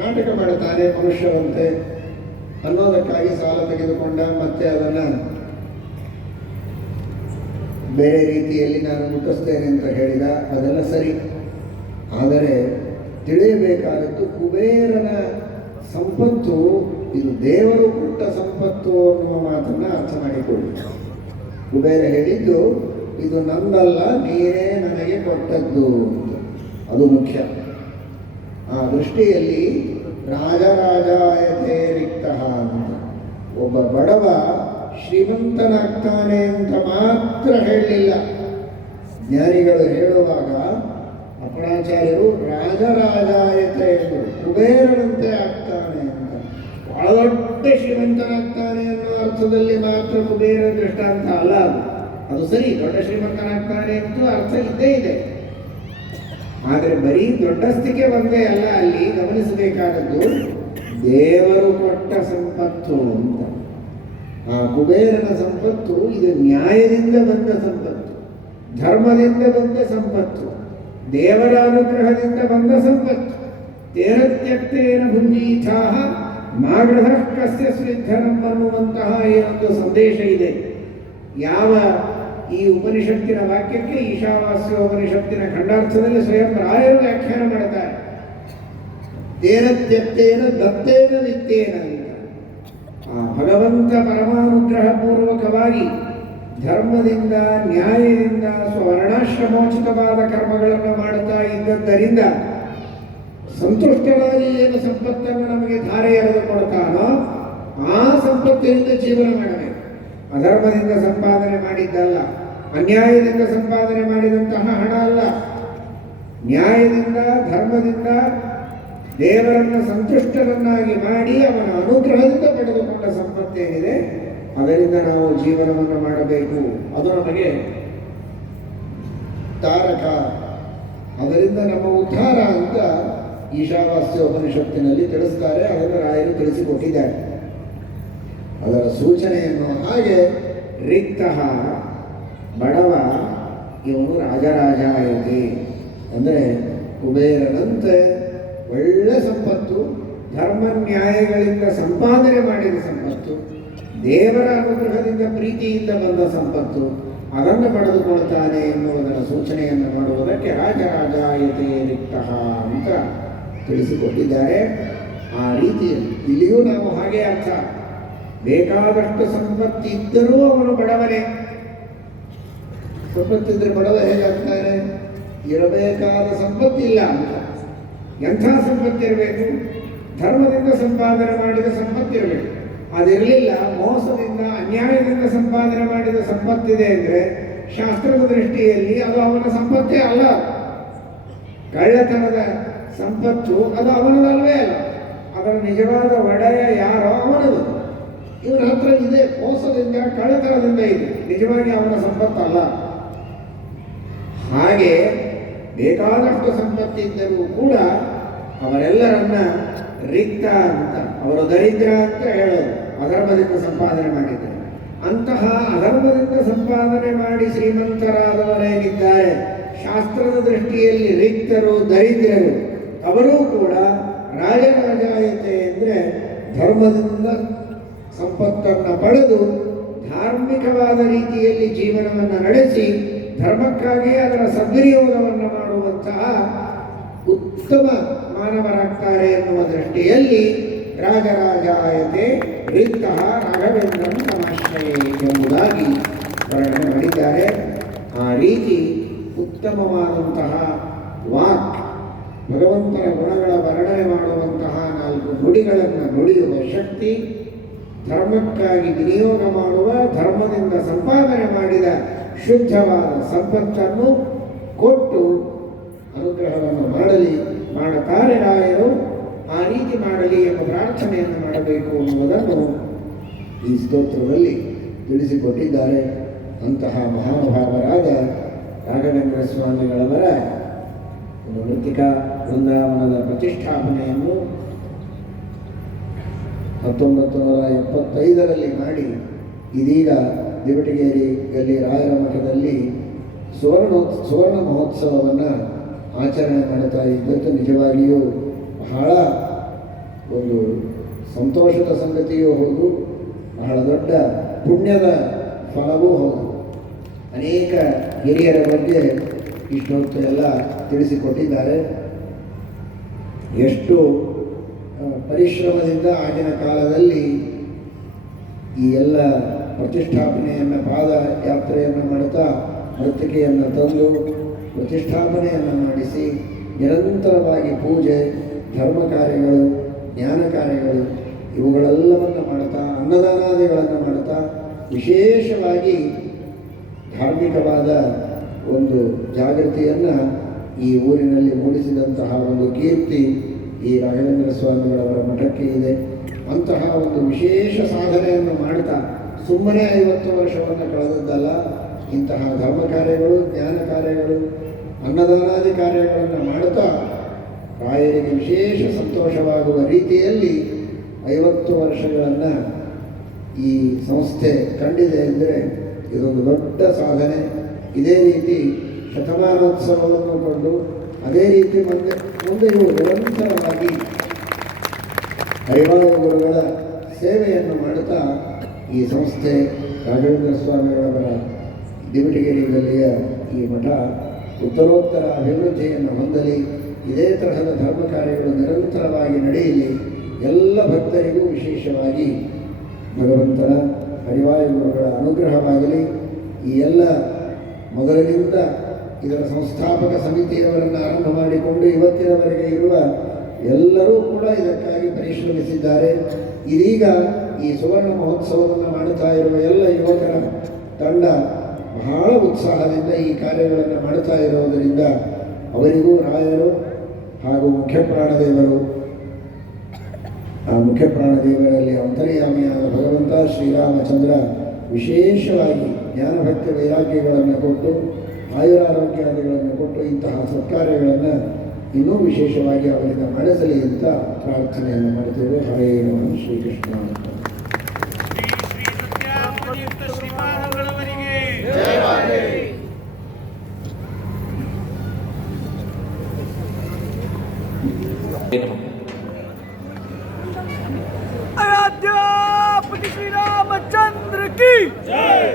ನಾಟಕ ಮಾಡುತ್ತಾನೆ ಮನುಷ್ಯರಂತೆ ಅನ್ನೋದಕ್ಕಾಗಿ ಸಾಲ ತೆಗೆದುಕೊಂಡ. ಮತ್ತೆ ಅದನ್ನು ಬೇರೆ ರೀತಿಯಲ್ಲಿ ನಾನು ಮುಟ್ಟಿಸ್ತೇನೆ ಅಂತ ಹೇಳಿದ. ಅದೆಲ್ಲ ಸರಿ. ಆದರೆ ತಿಳಿಯಬೇಕಾದದ್ದು ಕುಬೇರನ ಸಂಪತ್ತು ಇದು ದೇವರು ಕೊಟ್ಟ ಸಂಪತ್ತು ಅನ್ನುವ ಮಾತನ್ನು ಅರ್ಥ ಮಾಡಿಕೊಳ್ಳಿ. ಕುಬೇರ ಹೇಳಿದ್ದು ಇದು ನಂದಲ್ಲ, ನೀರೇ ನನಗೆ ಕೊಟ್ಟದ್ದು ಅಂತ. ಅದು ಮುಖ್ಯ. ಆ ದೃಷ್ಟಿಯಲ್ಲಿ ರಾಜರಾಜಾಯತೆ ರಿಕ್ತಃ ಅಂತ. ಒಬ್ಬ ಬಡವ ಶ್ರೀಮಂತನಾಗ್ತಾನೆ ಅಂತ ಮಾತ್ರ ಹೇಳಲಿಲ್ಲ. ಜ್ಞಾನಿಗಳು ಹೇಳುವಾಗ ಅಪ್ಪಣಾಚಾರ್ಯರು ರಾಜರಾಜಾಯತೆ ಎಂದರು. ಕುಬೇರನಂತೆ ಆಗ್ತಾನೆ ಅಂತ. ಬಹಳ ದೊಡ್ಡ ಶ್ರೀಮಂತನಾಗ್ತಾನೆ ಅನ್ನೋ ಅರ್ಥದಲ್ಲಿ ಮಾತ್ರ ಕುಬೇರ ದೃಷ್ಟಾಂತ ಅಲ್ಲ ಅದು. ಅದು ಸರಿ, ದೊಡ್ಡ ಶ್ರೀಮಂತನಾಗ್ತಾನೆ ಅಂತೂ ಅರ್ಥ ಇದ್ದೇ ಇದೆ. ಆದರೆ ಬರೀ ದೊಡ್ಡಸ್ತಿಕೆ ಒಂದೇ ಅಲ್ಲ, ಅಲ್ಲಿ ಗಮನಿಸಬೇಕಾದದ್ದು ದೇವರು ಕೊಟ್ಟ ಸಂಪತ್ತು ಅಂತ. ಆ ಕುಬೇರನ ಸಂಪತ್ತು ಇದು ನ್ಯಾಯದಿಂದ ಬಂದ ಸಂಪತ್ತು, ಧರ್ಮದಿಂದ ಬಂದ ಸಂಪತ್ತು, ದೇವರ ಅನುಗ್ರಹದಿಂದ ಬಂದ ಸಂಪತ್ತು. ತೇರತ್ಯಕ್ತೇನ ಭುಂಜೀಥಾಹ ಮಾಗೃಹ ಕಸ್ಯ ಸ್ವಿಧನಂ ಅನ್ನುವಂತಹ ಏನೊಂದು ಸಂದೇಶ ಇದೆ. ಯಾವ ಈ ಉಪನಿಷತ್ತಿನ ವಾಕ್ಯಕ್ಕೆ ಈಶಾವಾಸ್ಯ ಉಪನಿಷತ್ತಿನ ಖಂಡಾರ್ಥದಲ್ಲಿ ಸ್ವಯಂ ರಾಯರು ವ್ಯಾಖ್ಯಾನ ಮಾಡುತ್ತಾರೆ. ತೇರತ್ಯಕ್ತೇನ ದತ್ತೇನ ವಿತ್ತೇನ ಅಂತ. ಆ ಭಗವಂತ ಪರಮಾನುಗ್ರಹ ಪೂರ್ವಕವಾಗಿ ಧರ್ಮದಿಂದ, ನ್ಯಾಯದಿಂದ, ಸ್ವರ್ಣಾಶ್ರಮೋಚಿತವಾದ ಕರ್ಮಗಳನ್ನು ಮಾಡುತ್ತಾ ಇದ್ದದ್ದರಿಂದ ಸಂತುಷ್ಟವಾಗಿ ಏನು ಸಂಪತ್ತನ್ನು ನಮಗೆ ಧಾರೆ ಎರೆದು ಕೊಡ್ತಾನೋ ಆ ಸಂಪತ್ತಿನಿಂದ ಜೀವನ ಮಾಡಬೇಕು. ಅಧರ್ಮದಿಂದ ಸಂಪಾದನೆ ಮಾಡಿದ್ದಲ್ಲ, ಅನ್ಯಾಯದಿಂದ ಸಂಪಾದನೆ ಮಾಡಿದಂತಹ ಹಣ ಅಲ್ಲ. ನ್ಯಾಯದಿಂದ, ಧರ್ಮದಿಂದ ದೇವರನ್ನು ಸಂತುಷ್ಟರನ್ನಾಗಿ ಮಾಡಿ ಅವನ ಅನುಗ್ರಹದಿಂದ ಪಡೆದುಕೊಂಡ ಸಂಪತ್ತೇನಿದೆ ಅದರಿಂದ ನಾವು ಜೀವನವನ್ನು ಮಾಡಬೇಕು. ಅದು ನಮಗೆ ತಾರಕ, ಅದರಿಂದ ನಮ್ಮ ಉದ್ಧಾರ ಅಂತ ಈಶಾವಾಸ್ಯ ಉಪನಿಷತ್ತಿನಲ್ಲಿ ತಿಳಿಸ್ತಾರೆ. ಅದನ್ನು ರಾಯರು ತಿಳಿಸಿಕೊಟ್ಟಿದ್ದಾರೆ. ಅದರ ಸೂಚನೆಯನ್ನು ಹಾಗೆ ರಿಕ್ತಃ ಬಡವ ಇವನು ರಾಜರಾಜಾಯತಿ ಅಂದರೆ ಕುಬೇರನಂತೆ ಒಳ್ಳೆ ಸಂಪತ್ತು, ಧರ್ಮ ನ್ಯಾಯಗಳಿಂದ ಸಂಪಾದನೆ ಮಾಡಿದ ಸಂಪತ್ತು, ದೇವರ ಅನುಗ್ರಹದಿಂದ ಪ್ರೀತಿಯಿಂದ ಬಂದ ಸಂಪತ್ತು, ಅದನ್ನು ಪಡೆದುಕೊಳ್ತಾನೆ ಎನ್ನುವುದರ ಸೂಚನೆಯನ್ನು ಮಾಡುವುದಕ್ಕೆ ರಾಜರಾಜಾಯತೆ ರಿಕ್ತಃ ಅಂತ ತಿಳಿಸಿಕೊಟ್ಟಿದ್ದಾರೆ. ಆ ರೀತಿಯಲ್ಲಿ ಇಲ್ಲಿಯೂ ನಾವು ಹಾಗೆ ಅರ್ಥ, ಬೇಕಾದಷ್ಟು ಸಂಪತ್ತಿದ್ದರೂ ಅವನು ಬಡವನೇ. ಸಂಪತ್ತಿದ್ರೆ ಬಡವ ಹೇಗಾಗ್ತಾನೆ? ಇರಬೇಕಾದ ಸಂಪತ್ತಿಲ್ಲ ಅಂತ. ಎಂಥ ಸಂಪತ್ತಿರಬೇಕು? ಧರ್ಮದಿಂದ ಸಂಪಾದನೆ ಮಾಡಿದ ಸಂಪತ್ತಿರಬೇಕು. ಅದಿರಲಿಲ್ಲ, ಮೋಸದಿಂದ ಅನ್ಯಾಯದಿಂದ ಸಂಪಾದನೆ ಮಾಡಿದ ಸಂಪತ್ತಿದೆ ಅಂದರೆ ಶಾಸ್ತ್ರದ ದೃಷ್ಟಿಯಲ್ಲಿ ಅದು ಅವನ ಸಂಪತ್ತೇ ಅಲ್ಲ. ಕಳ್ಳತನದ ಸಂಪತ್ತು ಅದು ಅವನದಲ್ವೇ ಅಲ್ಲ, ಅದರ ನಿಜವಾದ ಒಡೆಯ ಯಾರೋ ಅವನದು. ಇವರ ಹತ್ರ ಇದೆ, ಮೋಸದಿಂದ ಕಳ್ಳತನದಿಂದ ಇದೆ, ನಿಜವಾಗಿ ಅವನ ಸಂಪತ್ತಲ್ಲ. ಹಾಗೆ ಬೇಕಾದಷ್ಟು ಸಂಪತ್ತಿದ್ದರೂ ಕೂಡ ಅವರೆಲ್ಲರನ್ನ ರಿಕ್ತ ಅಂತ, ಅವರು ದರಿದ್ರ ಅಂತ ಹೇಳೋದು, ಅಧರ್ಮದಿಂದ ಸಂಪಾದನೆ ಮಾಡಿದ್ದಾರೆ. ಅಂತಹ ಅಧರ್ಮದಿಂದ ಸಂಪಾದನೆ ಮಾಡಿ ಶ್ರೀಮಂತರಾದವರೇನಿದ್ದಾರೆ, ಶಾಸ್ತ್ರದ ದೃಷ್ಟಿಯಲ್ಲಿ ರಿಕ್ತರು, ದರಿದ್ರರು, ಅವರೂ ಕೂಡ ರಾಜರಾಜಾಯತೆ ಅಂದರೆ ಧರ್ಮದಿಂದ ಸಂಪತ್ತನ್ನು ಪಡೆದು ಧಾರ್ಮಿಕವಾದ ರೀತಿಯಲ್ಲಿ ಜೀವನವನ್ನು ನಡೆಸಿ ಧರ್ಮಕ್ಕಾಗಿ ಅದರ ಸದ್ವಿನಿಯೋಗವನ್ನು ಮಾಡುವಂತಹ ಉತ್ತಮ ಮಾನವರಾಗ್ತಾರೆ ಎನ್ನುವ ದೃಷ್ಟಿಯಲ್ಲಿ ರಾಜರಾಜಾಯತೆ ರಿಕ್ತಃ ರಾಘವೇಂದ್ರಂ ಸಮಾಶ್ರಯೇ ಎಂಬುದಾಗಿ ವರ್ಣನೆ ಮಾಡಿದ್ದಾರೆ. ಆ ರೀತಿ ಉತ್ತಮವಾದಂತಹ ವಾಕ್, ಭಗವಂತನ ಗುಣಗಳ ವರ್ಣನೆ ಮಾಡುವಂತಹ 4 ನುಡಿಗಳನ್ನು ನುಡಿಯುವ ಶಕ್ತಿ, ಧರ್ಮಕ್ಕಾಗಿ ವಿನಿಯೋಗ ಮಾಡುವ, ಧರ್ಮದಿಂದ ಸಂಪಾದನೆ ಮಾಡಿದ ಶುದ್ಧವಾದ ಸಂಪತ್ತನ್ನು ಕೊಟ್ಟು ಅನುಗ್ರಹವನ್ನು ಮಾಡುತ್ತಾರೆ ರಾಯರು. ಆ ರೀತಿ ಮಾಡಲಿ ಎಂಬ ಪ್ರಾರ್ಥನೆಯನ್ನು ಮಾಡಬೇಕು ಎನ್ನುವುದನ್ನು ಈ ಸ್ತೋತ್ರದಲ್ಲಿ ತಿಳಿಸಿಕೊಟ್ಟಿದ್ದಾರೆ. ಅಂತಹ ಮಹಾನುಭಾವರಾದ ರಾಘವೇಂದ್ರ ಸ್ವಾಮಿಗಳವರ ಒಂದು ಮೃತ್ತಿಕಾ ವೃಂದಾವನದ ಪ್ರತಿಷ್ಠಾಪನೆಯನ್ನು 1975ರಲ್ಲಿ ಮಾಡಿ ಇದೀಗ ದಿವಟಗೇರಿ ರಾಯರ ಮಠದಲ್ಲಿ ಸುವರ್ಣ ಮಹೋತ್ಸವವನ್ನು ಆಚರಣೆ ಮಾಡ್ತಾ ಇದ್ದದ್ದು ನಿಜವಾಗಿಯೂ ಬಹಳ ಒಂದು ಸಂತೋಷದ ಸಂಗತಿಯೂ ಹೌದು, ಬಹಳ ದೊಡ್ಡ ಪುಣ್ಯದ ಫಲವೂ ಹೌದು. ಅನೇಕ ಹಿರಿಯರ ಬಗ್ಗೆ ಇಷ್ಟೊತ್ತು ಎಲ್ಲ ತಿಳಿಸಿಕೊಟ್ಟಿದ್ದಾರೆ. ಎಷ್ಟು ಪರಿಶ್ರಮದಿಂದ ಆಗಿನ ಕಾಲದಲ್ಲಿ ಈ ಎಲ್ಲ ಪ್ರತಿಷ್ಠಾಪನೆಯನ್ನು, ಪಾದಯಾತ್ರೆಯನ್ನು ಮಾಡುತ್ತಾ ಮೃತ್ತಿಕೆಯನ್ನು ತಂದು ಪ್ರತಿಷ್ಠಾಪನೆಯನ್ನು ಮಾಡಿಸಿ ನಿರಂತರವಾಗಿ ಪೂಜೆ, ಧರ್ಮ ಕಾರ್ಯಗಳು, ಜ್ಞಾನ ಕಾರ್ಯಗಳು ಇವುಗಳೆಲ್ಲವನ್ನು ಮಾಡುತ್ತಾ, ಅನ್ನದಾನಾದಿಗಳನ್ನು ಮಾಡುತ್ತಾ ವಿಶೇಷವಾಗಿ ಧಾರ್ಮಿಕವಾದ ಒಂದು ಜಾಗೃತಿಯನ್ನು ಈ ಊರಿನಲ್ಲಿ ಮೂಡಿಸಿದಂತಹ ಒಂದು ಕೀರ್ತಿ ಈ ರಾಘವೇಂದ್ರ ಸ್ವಾಮಿಗಳವರ ಮಠಕ್ಕೆ ಇದೆ. ಅಂತಹ ಒಂದು ವಿಶೇಷ ಸಾಧನೆಯನ್ನು ಮಾಡುತ್ತಾ ಸುಮ್ಮನೆ 50 ವರ್ಷವನ್ನು ಕಳೆದದ್ದಲ್ಲ, ಇಂತಹ ಧರ್ಮ ಕಾರ್ಯಗಳು, ಜ್ಞಾನ ಕಾರ್ಯಗಳು, ಅನ್ನದಾನಾದಿ ಕಾರ್ಯಗಳನ್ನು ಮಾಡುತ್ತಾ ರಾಯರಿಗೆ ವಿಶೇಷ ಸಂತೋಷವಾಗುವ ರೀತಿಯಲ್ಲಿ 50 ವರ್ಷಗಳನ್ನು ಈ ಸಂಸ್ಥೆ ಕಂಡಿದೆ ಎಂದರೆ ಇದೊಂದು ದೊಡ್ಡ ಸಾಧನೆ. ಇದೇ ರೀತಿ ಶತಮಾನೋತ್ಸವವನ್ನು ಕೊಂಡು ಅದೇ ರೀತಿ ಮುಂದೆಯೂ ನಿರಂತರವಾಗಿ ಹರಿವಾಯ ಗುರುಗಳ ಸೇವೆಯನ್ನು ಮಾಡುತ್ತಾ ಈ ಸಂಸ್ಥೆ ರಾಘವೇಂದ್ರ ಸ್ವಾಮಿಗಳವರ ದಿವಟಗೇರಿಯಲ್ಲಿಯ ಈ ಮಠ ಉತ್ತರೋತ್ತರ ಅಭಿವೃದ್ಧಿಯನ್ನು ಹೊಂದಲಿ. ಇದೇ ತರಹದ ಧರ್ಮ ಕಾರ್ಯಗಳು ನಿರಂತರವಾಗಿ ನಡೆಯಲಿ. ಎಲ್ಲ ಭಕ್ತರಿಗೂ ವಿಶೇಷವಾಗಿ ಭಗವಂತನ ಹರಿವಾಯ ಗುರುಗಳ ಅನುಗ್ರಹವಾಗಲಿ. ಈ ಎಲ್ಲ ಮೊದಲಿನಿಂದ ಇದರ ಸಂಸ್ಥಾಪಕ ಸಮಿತಿಯವರನ್ನು ಆರಂಭ ಮಾಡಿಕೊಂಡು ಇವತ್ತಿನವರೆಗೆ ಇರುವ ಎಲ್ಲರೂ ಕೂಡ ಇದಕ್ಕಾಗಿ ಪರಿಶ್ರಮಿಸಿದ್ದಾರೆ. ಇದೀಗ ಈ ಸುವರ್ಣ ಮಹೋತ್ಸವವನ್ನು ಮಾಡುತ್ತಾ ಇರುವ ಎಲ್ಲ ಯುವಕರ ತಂಡ ಬಹಳ ಉತ್ಸಾಹದಿಂದ ಈ ಕಾರ್ಯಗಳನ್ನು ಮಾಡುತ್ತಾ ಇರುವುದರಿಂದ ಅವರಿಗೂ ರಾಯರು ಹಾಗೂ ಮುಖ್ಯಪ್ರಾಣದೇವರು, ಆ ಮುಖ್ಯಪ್ರಾಣದೇವರಲ್ಲಿ ಅಂತರ್ಯಾಮಿಯಾದ ಭಗವಂತ ಶ್ರೀರಾಮಚಂದ್ರ ವಿಶೇಷವಾಗಿ ಜ್ಞಾನಭಕ್ತಿ ವೈರಾಗ್ಯಗಳನ್ನು ಕೊಟ್ಟು, ಆಯುರಾರೋಗ್ಯಾದಿಗಳನ್ನು ಕೊಟ್ಟು ಇಂತಹ ಸತ್ಕಾರ್ಯಗಳನ್ನು ಇನ್ನೂ ವಿಶೇಷವಾಗಿ ಅವರಿಂದ ಮಾಡಿಸಲಿ ಅಂತ ಪ್ರಾರ್ಥನೆಯನ್ನು ಮಾಡ್ತೇವೆ. ಹರೇ ನಮಃ ಶ್ರೀಕೃಷ್ಣ. अयोध्यापति श्री रामचंद्र की जय।